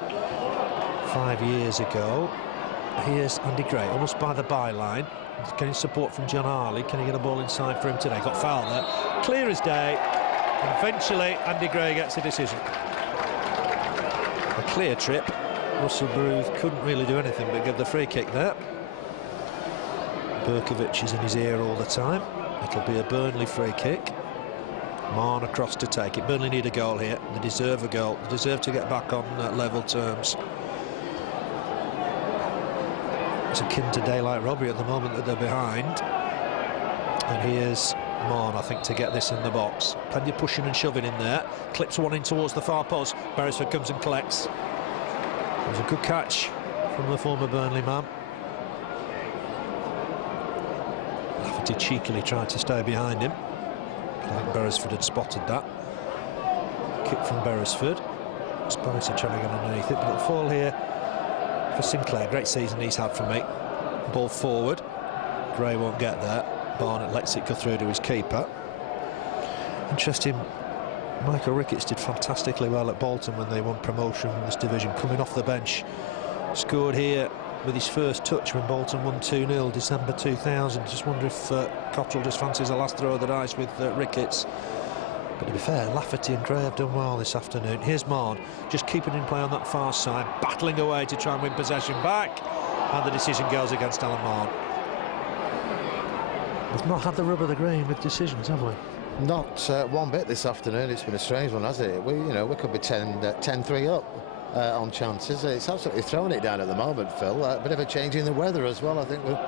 5 years ago. Here's Andy Gray, almost by the byline. Getting support from John Harley. Can he get a ball inside for him today? Got fouled there. Clear as day. And eventually, Andy Gray gets a decision. A clear trip. Russell Bruce couldn't really do anything but give the free kick there. Brkovic is in his ear all the time. It'll be a Burnley free kick. Mahon across to take it. Burnley need a goal here. They deserve a goal. They deserve to get back on level terms. It's akin to daylight robbery at the moment that they're behind. And here's Mahon, I think, to get this in the box. Plenty of pushing and shoving in there. Clips one in towards the far post. Beresford comes and collects. It was a good catch from the former Burnley man. Lafferty cheekily tried to stay behind him. I think Beresford had spotted that. Kick from Beresford. Spicer trying to get underneath it, but it'll fall here for Sinclair. Great season he's had for me. Ball forward. Gray won't get there. Barnett lets it go through to his keeper. Interesting, Michael Ricketts did fantastically well at Bolton when they won promotion from this division, coming off the bench. Scored here with his first touch when Bolton won 2-0 December 2000. Just wonder if Cotterill just fancies a last throw of the dice with Ricketts. But to be fair, Lafferty and Gray have done well this afternoon. Here's Mahon, just keeping in play on that far side, battling away to try and win possession back. And the decision goes against Alan Mahon. We've not had the rub of the green with decisions, have we? Not one bit this afternoon. It's been a strange one, hasn't it? We could be 10-3 up on chances. It's absolutely throwing it down at the moment, Phil. A bit of a change in the weather as well. I think with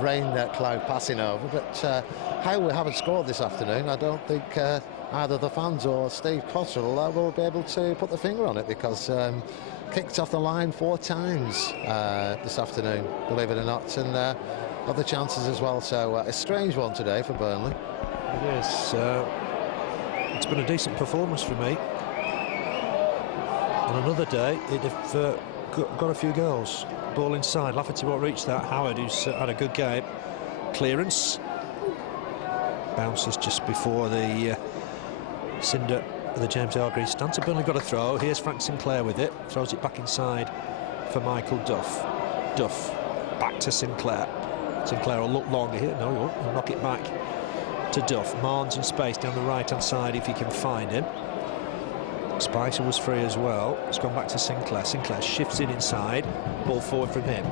rain cloud passing over. But how we haven't scored this afternoon, I don't think either the fans or Steve Cotterill will be able to put the finger on it, because kicked off the line 4 times this afternoon, believe it or not, and other chances as well. So a strange one today for Burnley. It is. It's been a decent performance for me. On another day, it'd have got a few goals. Ball inside. Lafferty won't reach that. Howard, who's had a good game. Clearance. Bounces just before the cinder of the James Hargreaves stand. So Burnley got a throw. Here's Frank Sinclair with it. Throws it back inside for Michael Duff. Duff back to Sinclair. Sinclair will look longer here. No, he won't. He'll knock it back to Duff. Mahon's in space down the right-hand side if he can find him. Spicer was free as well. It's gone back to Sinclair. Sinclair shifts in inside. Ball forward from him.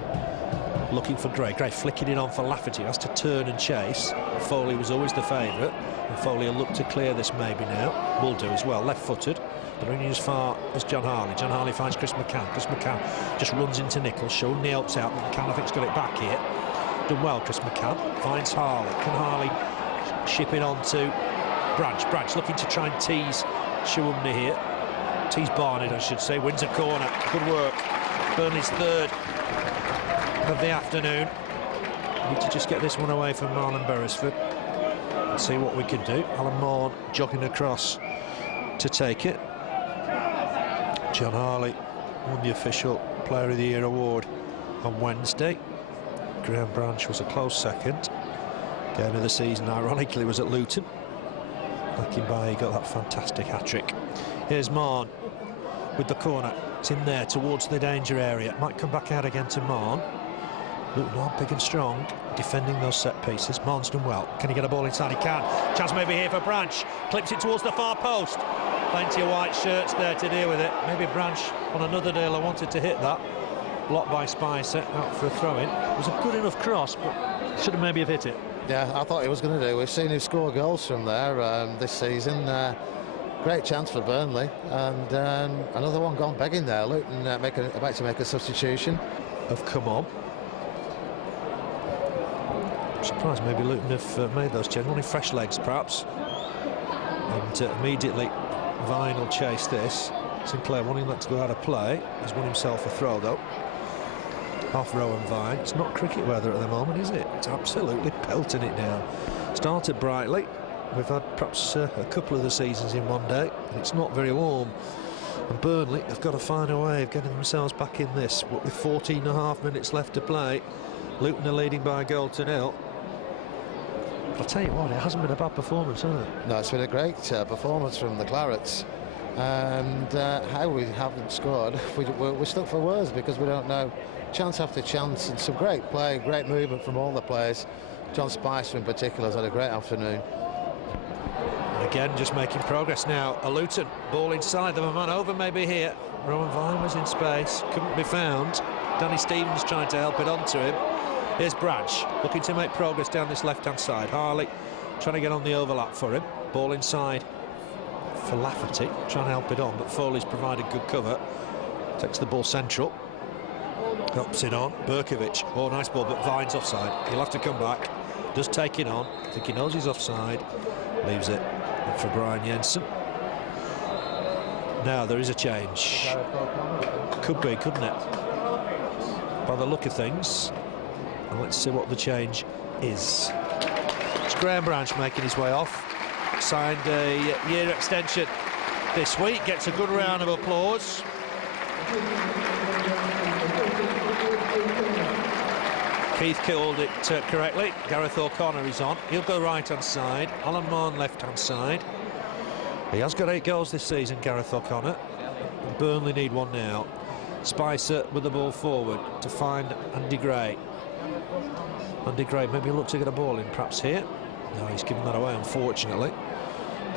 Looking for Gray. Gray flicking it on for Lafferty. Has to turn and chase. Foley was always the favourite. And Foley will look to clear this maybe now. Will do as well. Left-footed. But only as far as John Harley. John Harley finds Chris McCann. Chris McCann just runs into Nicholls. Showunmi helps out. McCann, I think, has got it back here. Done well, Chris McCann. Finds Harley. Can Harley ship it on to Branch? Branch looking to try and tease Showunmi here. Tease Barnett, I should say. Wins a corner. Good work Burnley's third of the afternoon. Need to just get this one away from Marlon Beresford and see what we can do. Alan Mahon jogging across to take it. John Harley won the official Player of the Year award on Wednesday. Graham Branch was a close second. Game of the season, ironically, was at Luton. Looking by, he got that fantastic hat-trick. Here's Mahon with the corner. It's in there towards the danger area. Might come back out again to Mahon. Luton are big and strong, defending those set pieces. Mahon's done well. Can he get a ball inside? He can. Chance maybe here for Branch. Clips it towards the far post. Plenty of white shirts there to deal with it. Maybe Branch on another deal I wanted to hit that. Blocked by Spicer, out for a throw-in. It was a good enough cross, but should have maybe have hit it. Yeah, I thought he was going to do. We've seen him score goals from there this season. Great chance for Burnley, and another one gone begging there. Luton about to make a substitution. Have come on. I'm surprised maybe Luton have made those changes. Only fresh legs, perhaps. And immediately Vine will chase this. Sinclair wanting that to go out of play. He's won himself a throw, though. Off Rowan Vine. It's not cricket weather at the moment, is it? It's absolutely pelting it down. Started brightly. We've had perhaps a couple of the seasons in one day, and it's not very warm. And Burnley have got to find a way of getting themselves back in this. What with 14.5 minutes left to play, Luton are leading by a goal to 0. But I'll tell you what, it hasn't been a bad performance, has it? No, it's been a great performance from the Clarets. And how we haven't scored, we're stuck for words because we don't know. Chance after chance, and some great play, great movement from all the players. John Spicer in particular has had a great afternoon. And again, just making progress now. A Luton ball inside them, a man over maybe here. Rowan Vine was in space, couldn't be found. Danny Stevens trying to help it onto him. Here's Branch looking to make progress down this left-hand side. Harley trying to get on the overlap for him. Ball inside for Lafferty, trying to help it on, but Foley's provided good cover. Takes the ball central. Helps it on. Brkovic. Oh, nice ball, but Vine's offside. He'll have to come back. Does take it on. I think he knows he's offside. Leaves it for Brian Jensen. Now there is a change. Could be, couldn't it? By the look of things. And let's see what the change is. It's Graham Branch making his way off. Signed a year extension this week. Gets a good round of applause. Keith called it correctly. Gareth O'Connor is on. He'll go right-hand side. Alan Mahon left-hand side. He has got 8 goals this season, Gareth O'Connor. Burnley need one now. Spicer with the ball forward to find Andy Gray. Andy Gray maybe look to get a ball in perhaps here. No, he's given that away, unfortunately.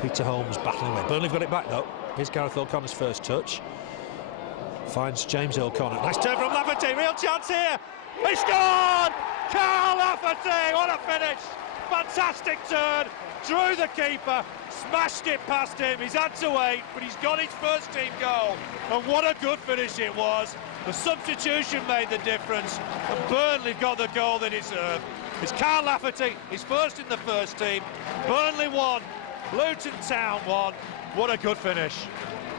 Peter Holmes battling away. Burnley have got it back, though. Here's Gareth O'Connor's first touch. Finds James O'Connor. Nice turn from Lafferty. Real chance here. He scored! Kyle Lafferty, what a finish! Fantastic turn, drew the keeper, smashed it past him. He's had to wait, but he's got his first team goal. And what a good finish it was. The substitution made the difference, and Burnley got the goal they deserved. It's Kyle Lafferty, he's first in the first team. Burnley won, Luton Town won. What a good finish.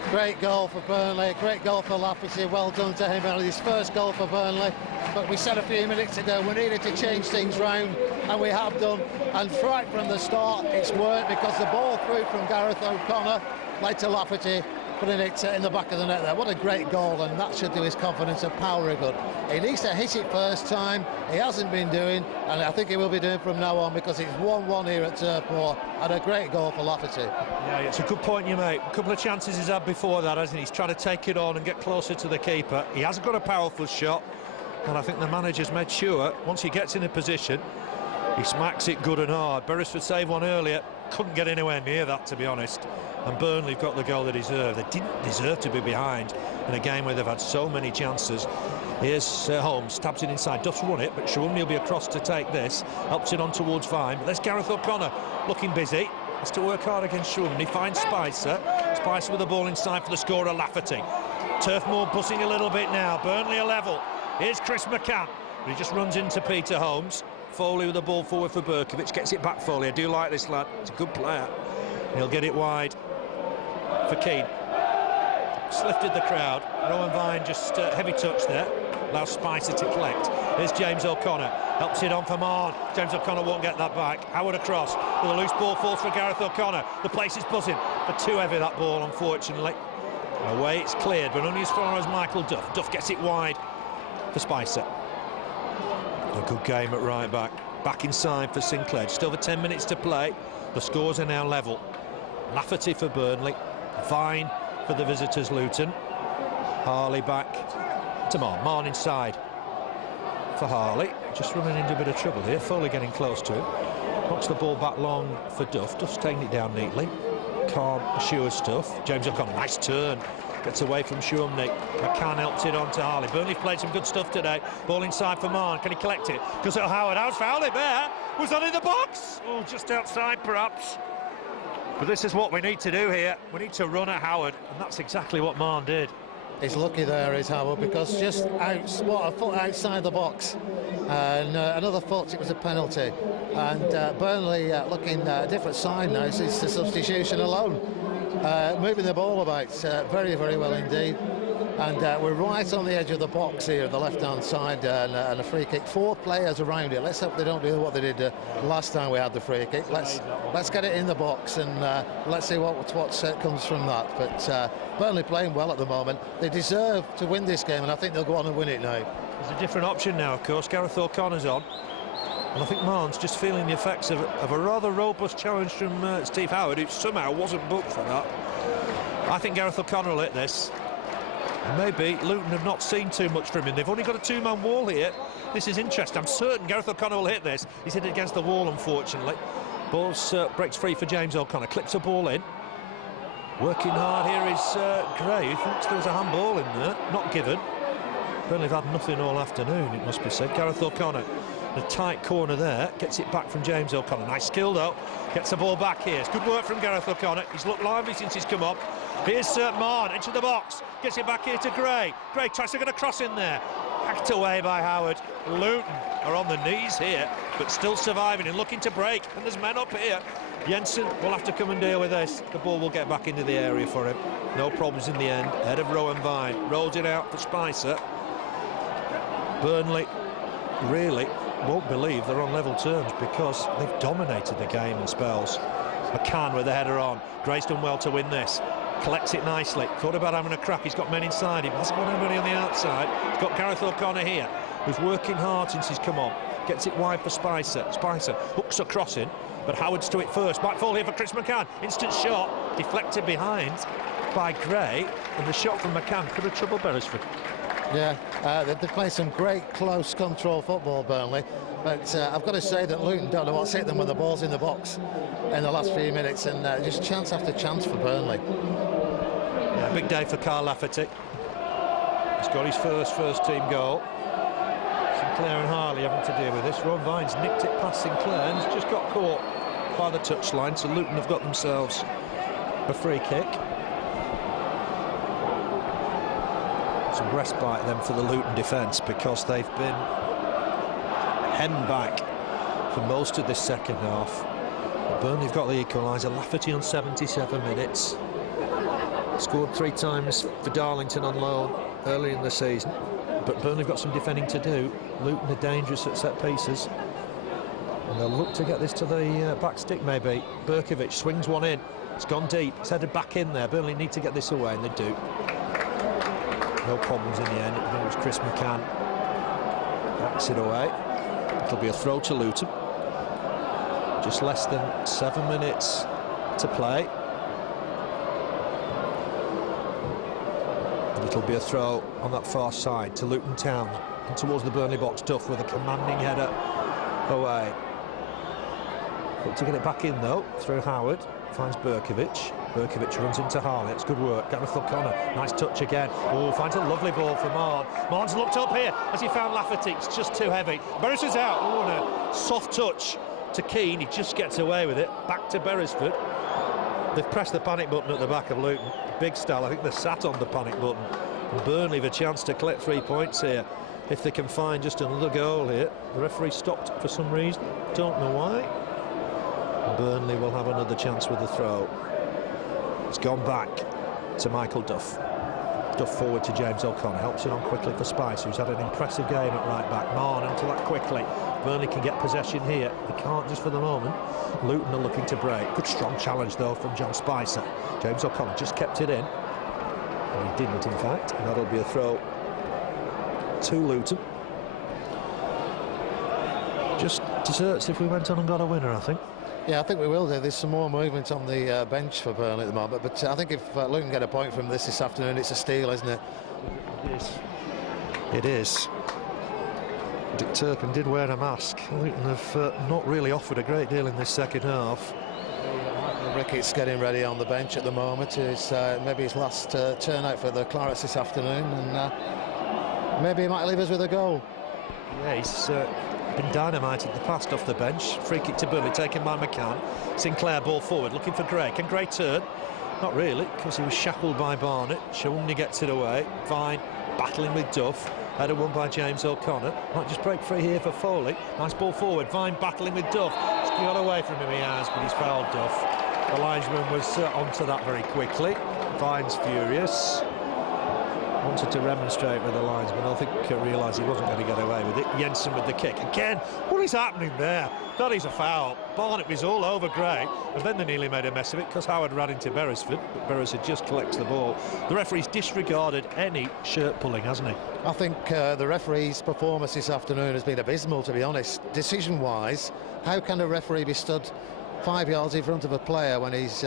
Great goal for Burnley, great goal for Lafferty, well done to him, his first goal for Burnley. But we said a few minutes ago we needed to change things round, and we have done. And right from the start it's worked, because the ball through from Gareth O'Connor led to Lafferty putting it in the back of the net there. What a great goal, and that should do his confidence a power of good. He needs to hit it first time, he hasn't been doing, and I think he will be doing from now on, because it's 1-1 here at Turf Moor, and a great goal for Lafferty. Yeah, it's a good point you make. A couple of chances he's had before that, hasn't he? He's trying to take it on and get closer to the keeper. He has got a powerful shot, and I think the manager's made sure once he gets in a position he smacks it good and hard. Beresford saved one earlier, couldn't get anywhere near that, to be honest, and Burnley got the goal they deserved. They didn't deserve to be behind in a game where they've had so many chances. Here's Holmes, stabs it inside. Duff's won it, but Showunmi will be across to take this. Helps it on towards Vine, but there's Gareth O'Connor looking busy. Has to work hard against Showunmi. Finds Spicer. Spicer with the ball inside for the scorer, Lafferty. Turf Moor bussing a little bit now. Burnley are level. Here's Chris McCann, but he just runs into Peter Holmes. Foley with the ball forward for Brkovic. Gets it back, Foley. I do like this lad. He's a good player. He'll get it wide for Keane. Just lifted the crowd. Rowan Vine just heavy touch there. Allows Spicer to collect. Here's James O'Connor. Helps it on for Mahon. James O'Connor won't get that back. Howard across. With a loose ball falls for Garreth O'Connor. The place is buzzing. But too heavy, that ball, unfortunately. And away it's cleared, but only as far as Michael Duff. Duff gets it wide for Spicer. A good game at right back. Back inside for Sinclair. Just over 10 minutes to play. The scores are now level. Lafferty for Burnley. Vine for the visitors, Luton. Harley back to Mahon. Mahon inside for Harley. Just running into a bit of trouble here. Foley getting close to him. Knocks the ball back long for Duff. Duff's taking it down neatly. Calm, assured stuff. James O'Connor, nice turn. Gets away from Showunmi. McCann helped it on to Harley. Burnley played some good stuff today. Ball inside for Mahon. Can he collect it? Goes to Howard. Howard's fouled it there. Was that in the box? Oh, just outside perhaps. But this is what we need to do here. We need to run at Howard, and that's exactly what Mahon did. He's lucky there, is Howard, because just a foot outside the box and another foot, it was a penalty. And Burnley looking a different side now since the substitution alone. Moving the ball about very, very well indeed. And we're right on the edge of the box here, the left-hand side, and a free kick. 4 players around it. Let's hope they don't do what they did last time we had the free kick. Let's get it in the box, and let's see what comes from that. But Burnley playing well at the moment. They deserve to win this game, and I think they'll go on and win it now. There's a different option now, of course. Garreth O'Connor's on. And I think Mahon's just feeling the effects of a rather robust challenge from Steve Howard, who somehow wasn't booked for that. I think Garreth O'Connor will hit this. And maybe Luton have not seen too much from him. They've only got a 2-man wall here. This is interesting. I'm certain Garreth O'Connor will hit this. He's hit it against the wall, unfortunately. Ball breaks free for James O'Connor. Clips a ball in. Working hard here is Gray, who thinks there was a handball in there. Not given. Burnley have had nothing all afternoon, it must be said. Garreth O'Connor. The tight corner there, gets it back from James O'Connor. Nice skill though, gets the ball back here. It's good work from Garreth O'Connor. He's looked lively since he's come up. Here's Mahon into the box, gets it back here to Gray. Gray tries to get a cross in there. Hacked away by Howard. Luton are on the knees here, but still surviving and looking to break. And there's men up here. Jensen will have to come and deal with this. The ball will get back into the area for him. No problems in the end. Head of Rowan Vine. Rolls it out for Spicer. Burnley really won't believe they're on level terms because they've dominated the game in spells. McCann with the header on. Gray's done well to win this. Collects it nicely. Thought about having a crack. He's got men inside him. Hasn't got anybody on the outside. He's got Garreth O'Connor here, who's working hard since he's come on. Gets it wide for Spicer. Spicer hooks a cross in, but Howard's to it first. Might fall here for Chris McCann. Instant shot. Deflected behind by Gray. And the shot from McCann could have troubled Beresford. Yeah, they play some great close control football, Burnley, but I've got to say that Luton don't know what's hit them when the ball's in the box in the last few minutes, and just chance after chance for Burnley. Yeah, big day for Kyle Lafferty. He's got his first team goal. Sinclair and Harley having to deal with this. Rowan Vine's nicked it past Sinclair and he's just got caught by the touchline, so Luton have got themselves a free kick. Some respite then for the Luton defence because they've been hemmed back for most of this second half. Burnley have got the equaliser. Lafferty on 77 minutes. Scored 3 times for Darlington on loan early in the season. But Burnley have got some defending to do. Luton are dangerous at set pieces. And they'll look to get this to the back stick maybe. Brkovic swings one in. It's gone deep. It's headed back in there. Burnley need to get this away, and they do. No problems in the end. I think it was Chris McCann. Backs it away. It'll be a throw to Luton. Just less than 7 minutes to play. And it'll be a throw on that far side to Luton Town and towards the Burnley box. Duff with a commanding header away. Look to get it back in though through Howard. Finds Brkovic. Brkovic runs into Harley. It's good work. Garreth O'Connor. Nice touch again. Oh, finds a lovely ball for Mahon. Mahon's looked up here as he found Lafferty. It's just too heavy. Beresford's out. Oh, and a soft touch to Keane. He just gets away with it. Back to Beresford. They've pressed the panic button at the back of Luton. Big style. I think they're sat on the panic button. And Burnley have a chance to collect 3 points here if they can find just another goal here. The referee stopped for some reason. Don't know why. Burnley will have another chance with the throw. It's gone back to Michael Duff. Duff forward to James O'Connor, helps it on quickly for Spice, who's had an impressive game at right back. Mahon onto that quickly. Burnley can get possession here. They can't just for the moment. Luton are looking to break. Good strong challenge though from John Spicer. James O'Connor just kept it in. And he didn't, in fact. And that'll be a throw to Luton. Just deserts if we went on and got a winner, I think. Yeah, I think we will do. There's some more movement on the bench for Burnley at the moment, but I think if Luton get a point from this afternoon, it's a steal, isn't it? It is. It is. Dick Turpin did wear a mask. Luton have not really offered a great deal in this second half. Ricketts getting ready on the bench at the moment. It's maybe his last turn out for the Clarets this afternoon, and maybe he might leave us with a goal. Yeah, he's been dynamite in the past off the bench. Free kick to Burnley, taken by McCann. Sinclair ball forward, looking for Gray. Can Gray turn? Not really, because he was shackled by Barnett. Showunmi gets it away. Vine battling with Duff. Header won by James O'Connor. Might just break free here for Foley. Nice ball forward. Vine battling with Duff. He's got away from him, he has, but he's fouled Duff. The linesman was onto that very quickly. Vine's furious. Wanted to remonstrate with the linesman. I think realised he wasn't going to get away with it. Jensen with the kick. Again, what is happening there? That is a foul. Barnett was all over Gray, and then they nearly made a mess of it because Howard ran into Beresford, but Beresford just collects the ball. The referee's disregarded any shirt pulling, hasn't he? I think the referee's performance this afternoon has been abysmal, to be honest. Decision-wise, how can a referee be stood 5 yards in front of a player when he's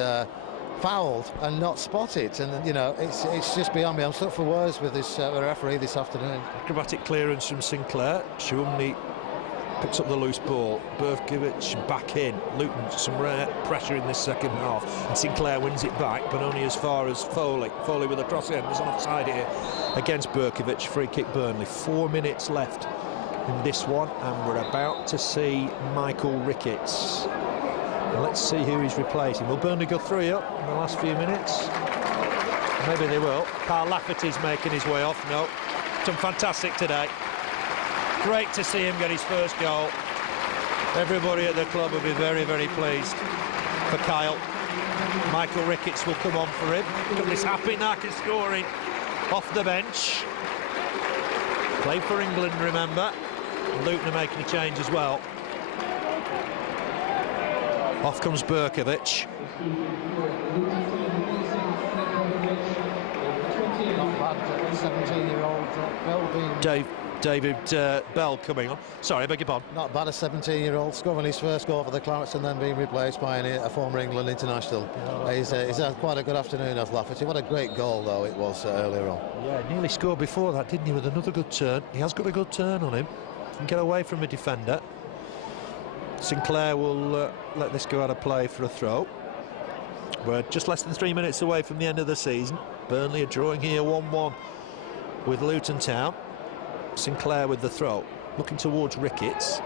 fouled and not spotted? And you know, it's just beyond me. I'm stuck for words with this referee this afternoon. Acrobatic clearance from Sinclair. Showunmi picks up the loose ball. Brkovic back in. Luton some rare pressure in this second half, and Sinclair wins it back, but only as far as Foley. Foley with a cross in. There's an offside here against Brkovic. Free kick Burnley. 4 minutes left in this one, and we're about to see Michael Ricketts. Let's see who he's replacing. Will Burnley go 3 up in the last few minutes? Maybe they will. Kyle Lafferty's making his way off. No, done fantastic today. Great to see him get his first goal. Everybody at the club will be very, very pleased for Kyle. Michael Ricketts will come on for him. Look at this happy knack of scoring off the bench. Played for England, remember. Luton are making a change as well. Off comes Brkovic. Not bad, 17-year-old Bell being... David Bell coming on. Sorry, I beg your pardon. Not bad, a 17-year-old scoring his first goal for the Clarets and then being replaced by a former England international. He's had quite a good afternoon off Lafferty. What a great goal, though, it was earlier on. Yeah, nearly scored before that, didn't he, with another good turn. He has got a good turn on him. Can get away from a defender. Sinclair will let this go out of play for a throw. We're just less than 3 minutes away from the end of the season. Burnley are drawing here 1-1 with Luton Town. Sinclair with the throw, looking towards Ricketts.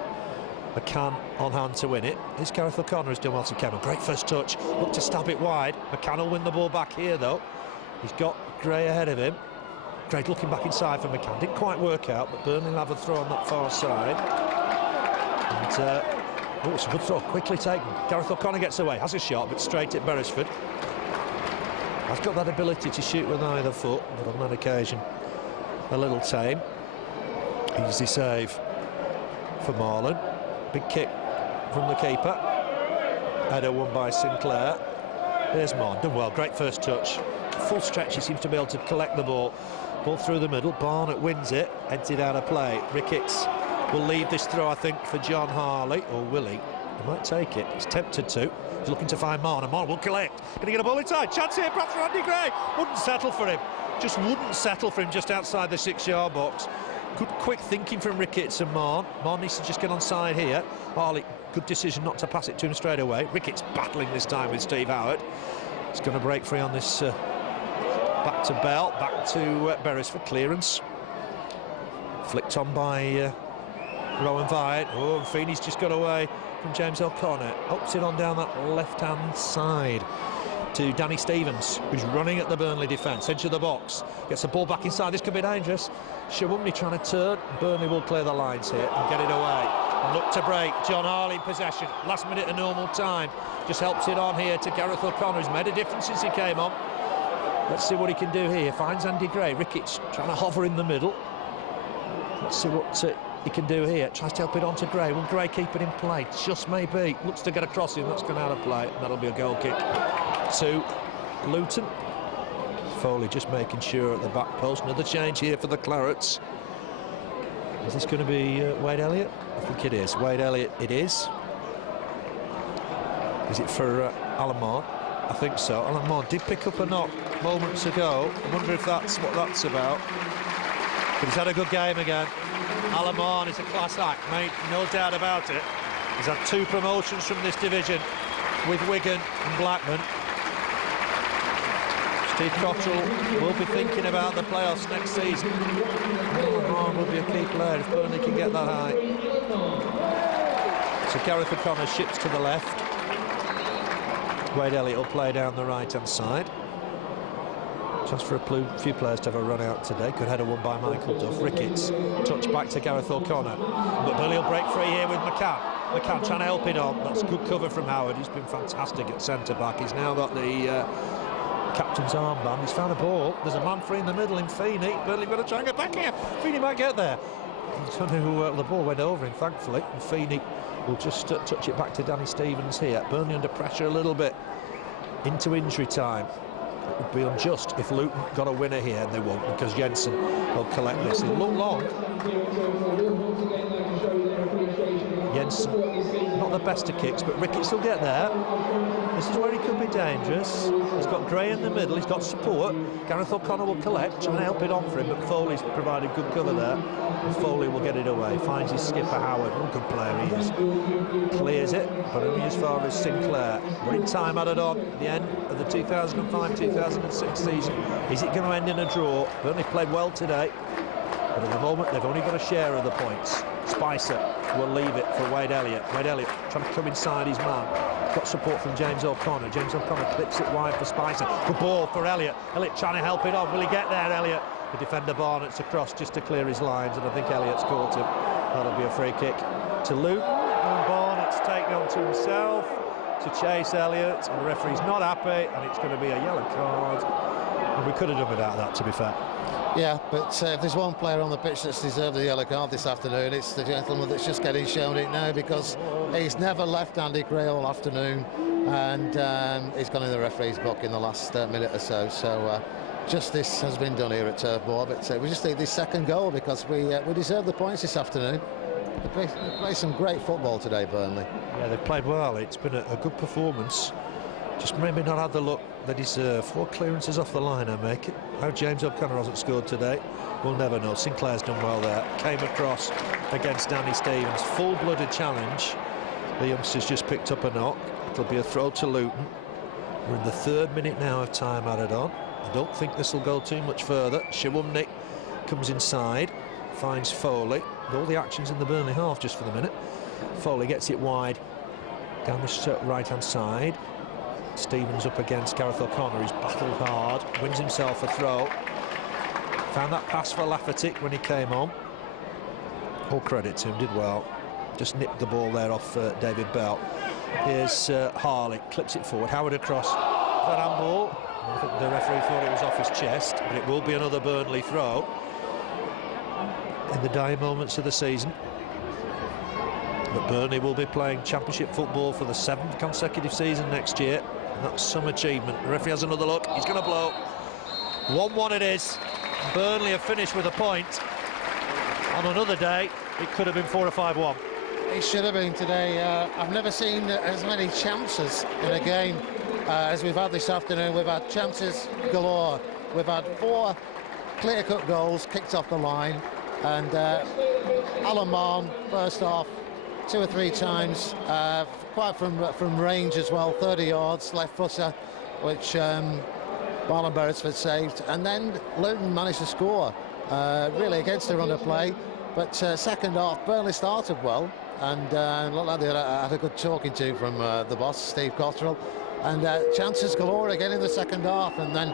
McCann on hand to win it. Here's Garreth O'Connor, has done well to Cameron. Great first touch, look to stab it wide. McCann will win the ball back here though. He's got Gray ahead of him. Gray looking back inside for McCann. Didn't quite work out, but Burnley will have a throw on that far side. And oh, it's a good throw, quickly taken. Garreth O'Connor gets away, has a shot, but straight at Beresford. Has got that ability to shoot with either foot, but on that occasion a little tame. Easy save for Marlon. Big kick from the keeper. Header won by Sinclair. There's Mahon, done well, great first touch. Full stretch, he seems to be able to collect the ball. Ball through the middle, Barnett wins it, heads it out of play. Ricketts will lead this throw, I think, for John Harley, or will he? He might take it, he's tempted to. He's looking to find Mahon, and Mahon will collect. Gonna get a ball inside, chance here perhaps for Andy Gray. Wouldn't settle for him, just wouldn't settle for him just outside the 6-yard box. Good quick thinking from Ricketts and Mahon. Mahon needs to just get on side here. Harley, good decision not to pass it to him straight away. Ricketts battling this time with Steve Howard. He's going to break free on this. Back to Bell, back to Beresford, clearance. Flicked on by Rowan Vine. Oh, and Feeney's just got away from James O'Connor. Ups it on down that left-hand side to Danny Stevens, who's running at the Burnley defence, edge of the box. Gets the ball back inside, this could be dangerous. Showunmi trying to turn. Burnley will clear the lines here and get it away. And look to break. John Harley in possession. Last minute of normal time. Just helps it on here to Garreth O'Connor, who's made a difference since he came on. Let's see what he can do here. Finds Andy Gray. Ricketts trying to hover in the middle. Let's see what he can do here. Tries to help it on to Gray. Will Gray keep it in play? Just maybe. Looks to get a crossing. That's gone out of play. That'll be a goal kick to Luton. Foley just making sure at the back post. Another change here for the Clarets. Is this going to be Wade Elliott? I think it is. Wade Elliott it is. Is it for Mahon? I think so. Mahon did pick up a knock moments ago. I wonder if that's what that's about. But he's had a good game again. Mahon is a class act, mate, no doubt about it. He's had 2 promotions from this division with Wigan and Blackburn. Steve Cotterill will be thinking about the playoffs next season. Mahon will be a key player if Burnley can get that high. So Garreth O'Connor ships to the left. Wade Elliott will play down the right-hand side. Chance for a few players to have a run out today. Good header won by Michael Duff. Ricketts, touch back to Garreth O'Connor. But Burnley will break free here with McCann. McCann trying to help it on. That's good cover from Howard. He's been fantastic at centre-back. He's now got the captain's armband. He's found a ball. There's a man free in the middle in Feeney. Burnley got to try and get back here. Feeney might get there. The ball went over him, thankfully. And Feeney will just touch it back to Danny Stevens here. Burnley under pressure a little bit into injury time. It would be unjust if Luton got a winner here, and they won't, because Jensen will collect this. It'll look long. Jensen, not the best of kicks, but Ricketts will get there. This is where he could be dangerous. He's got Gray in the middle, he's got support. Garreth O'Connor will collect, trying to help it on for him, but Foley's provided good cover there. And Foley will get it away. Finds his skipper Howard. What a good player he is. Clears it, but only as far as Sinclair. Running time added on at the end of the 2005-2006 season. Is it going to end in a draw? Burnley played well today, but at the moment they've only got a share of the points. Spicer will leave it for Wade Elliott. Wade Elliott trying to come inside his man. Got support from James O'Connor. James O'Connor clips it wide for Spicer. Good ball for Elliott. Elliott trying to help it on. Will he get there, Elliott? The defender Barnett's across just to clear his lines, and I think Elliott's caught him. That'll be a free kick to Luton. And Barnett's taken on to himself to chase Elliott, and the referee's not happy, and it's going to be a yellow card. And we could have done without that, to be fair. Yeah, but if there's one player on the pitch that's deserved the yellow card this afternoon, it's the gentleman that's just getting shown it now, because he's never left Andy Gray all afternoon, and he's gone in the referee's book in the last minute or so. So justice has been done here at Turf Moor, but we just need this second goal, because we deserve the points this afternoon. They played some great football today, Burnley. Yeah, they've played well. It's been a good performance. Just maybe not had the look they deserve. 4 clearances off the line, I make it. How James O'Connor hasn't scored today, we'll never know. Sinclair's done well there. Came across against Danny Stevens. Full-blooded challenge. The youngsters just picked up a knock. It'll be a throw to Luton. We're in the 3rd minute now of time added on. I don't think this will go too much further. Showunmi comes inside, finds Foley. All the actions in the Burnley half just for the minute. Foley gets it wide down the right-hand side. Stevens up against Garreth O'Connor. He's battled hard, wins himself a throw. Found that pass for Lafferty when he came on. All credit to him, did well. Just nipped the ball there off David Bell. Here's Harley, clips it forward. Howard across. That handball. I think the referee thought it was off his chest, but it will be another Burnley throw in the dying moments of the season. But Burnley will be playing Championship football for the 7th consecutive season next year. And that's some achievement. The referee has another look. He's going to blow. 1-1 it is. Burnley have finished with a point. On another day, it could have been 4 or 5-1. It should have been today. I've never seen as many chances in a game as we've had this afternoon. We've had chances galore. We've had 4 clear-cut goals kicked off the line. And Mahon, first off, 2 or 3 times, quite from range as well, 30 yards, left footer, which Marlon Beresford saved. And then Luton managed to score, really against the run of play. But second half, Burnley started well, and looked like they had a good talking to from the boss, Steve Cotterill. And chances galore again in the second half, and then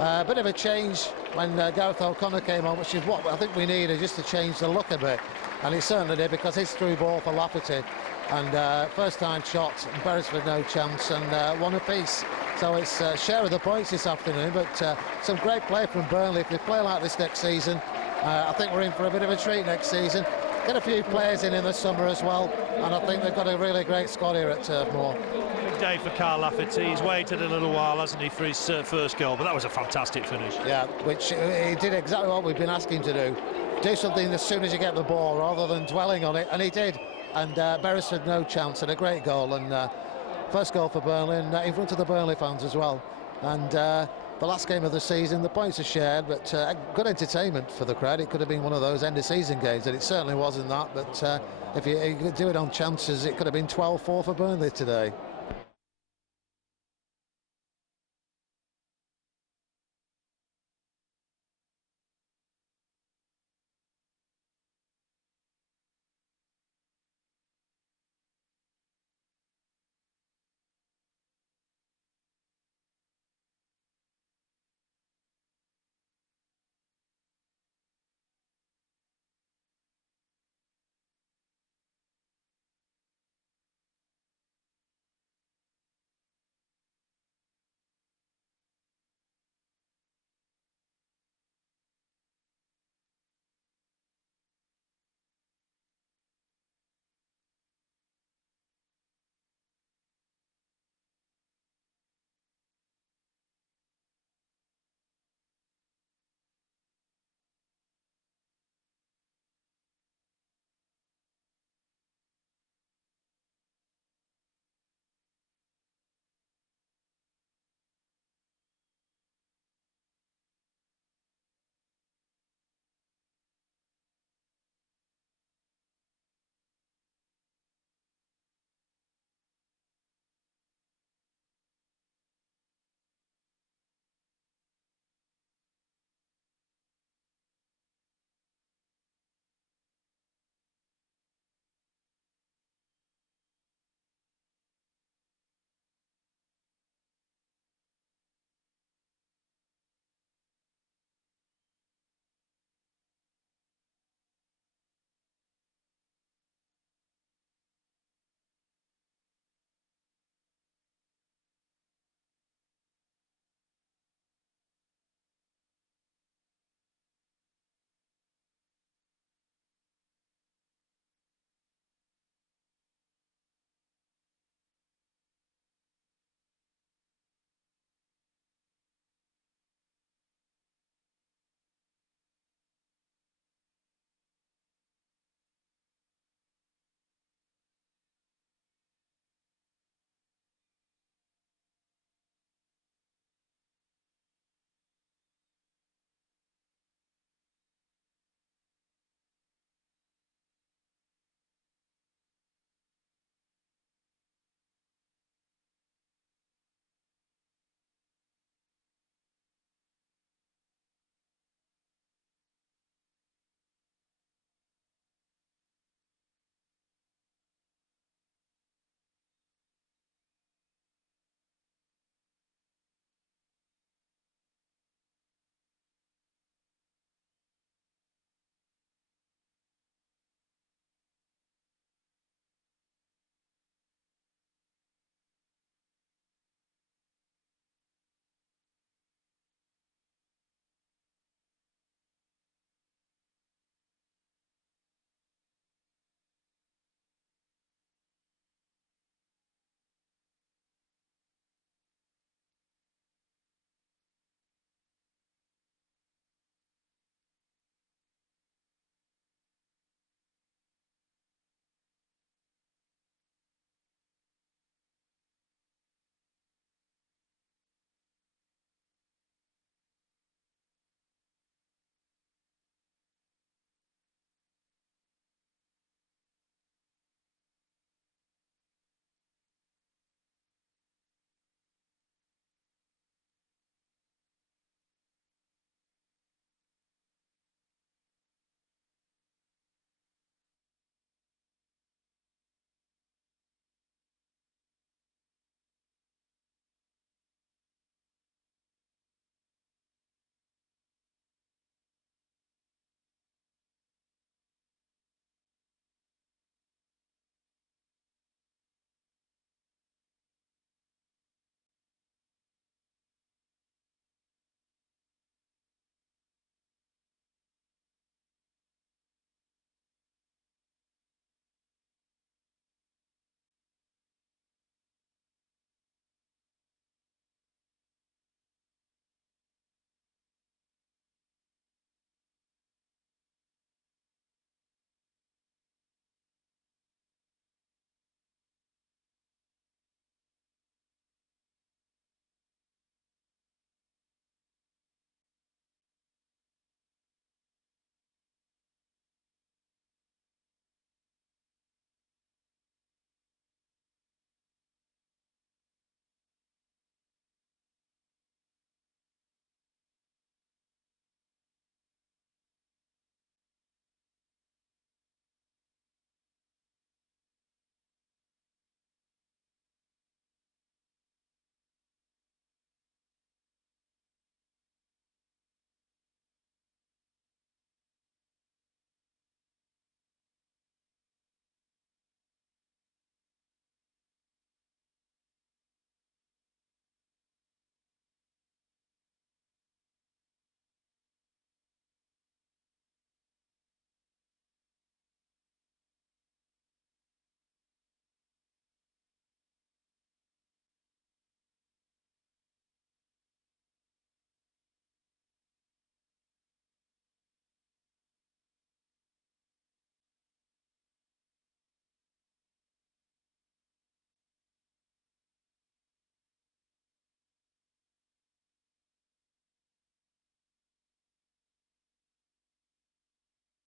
a bit of a change when Garreth O'Connor came on, which is what I think we needed, just to change the look a bit. And he certainly did, because his through ball for Lafferty, and first time shot, and Beresford no chance, and 1 apiece. So it's share of the points this afternoon, but some great play from Burnley. If they play like this next season, I think we're in for a bit of a treat next season. Get a few players in the summer as well, and I think they've got a really great squad here at Turf Moor. Big day for Kyle Lafferty. He's waited a little while, hasn't he, for his first goal, but that was a fantastic finish. Yeah, which he did exactly what we've been asking him to do. Do something as soon as you get the ball rather than dwelling on it, and he did. And Beresford no chance, and a great goal, and first goal for Burnley, and in front of the Burnley fans as well. And the last game of the season, the points are shared, but good entertainment for the crowd. It could have been one of those end of season games, and it certainly wasn't that. But if you do it on chances, it could have been 12-4 for Burnley today.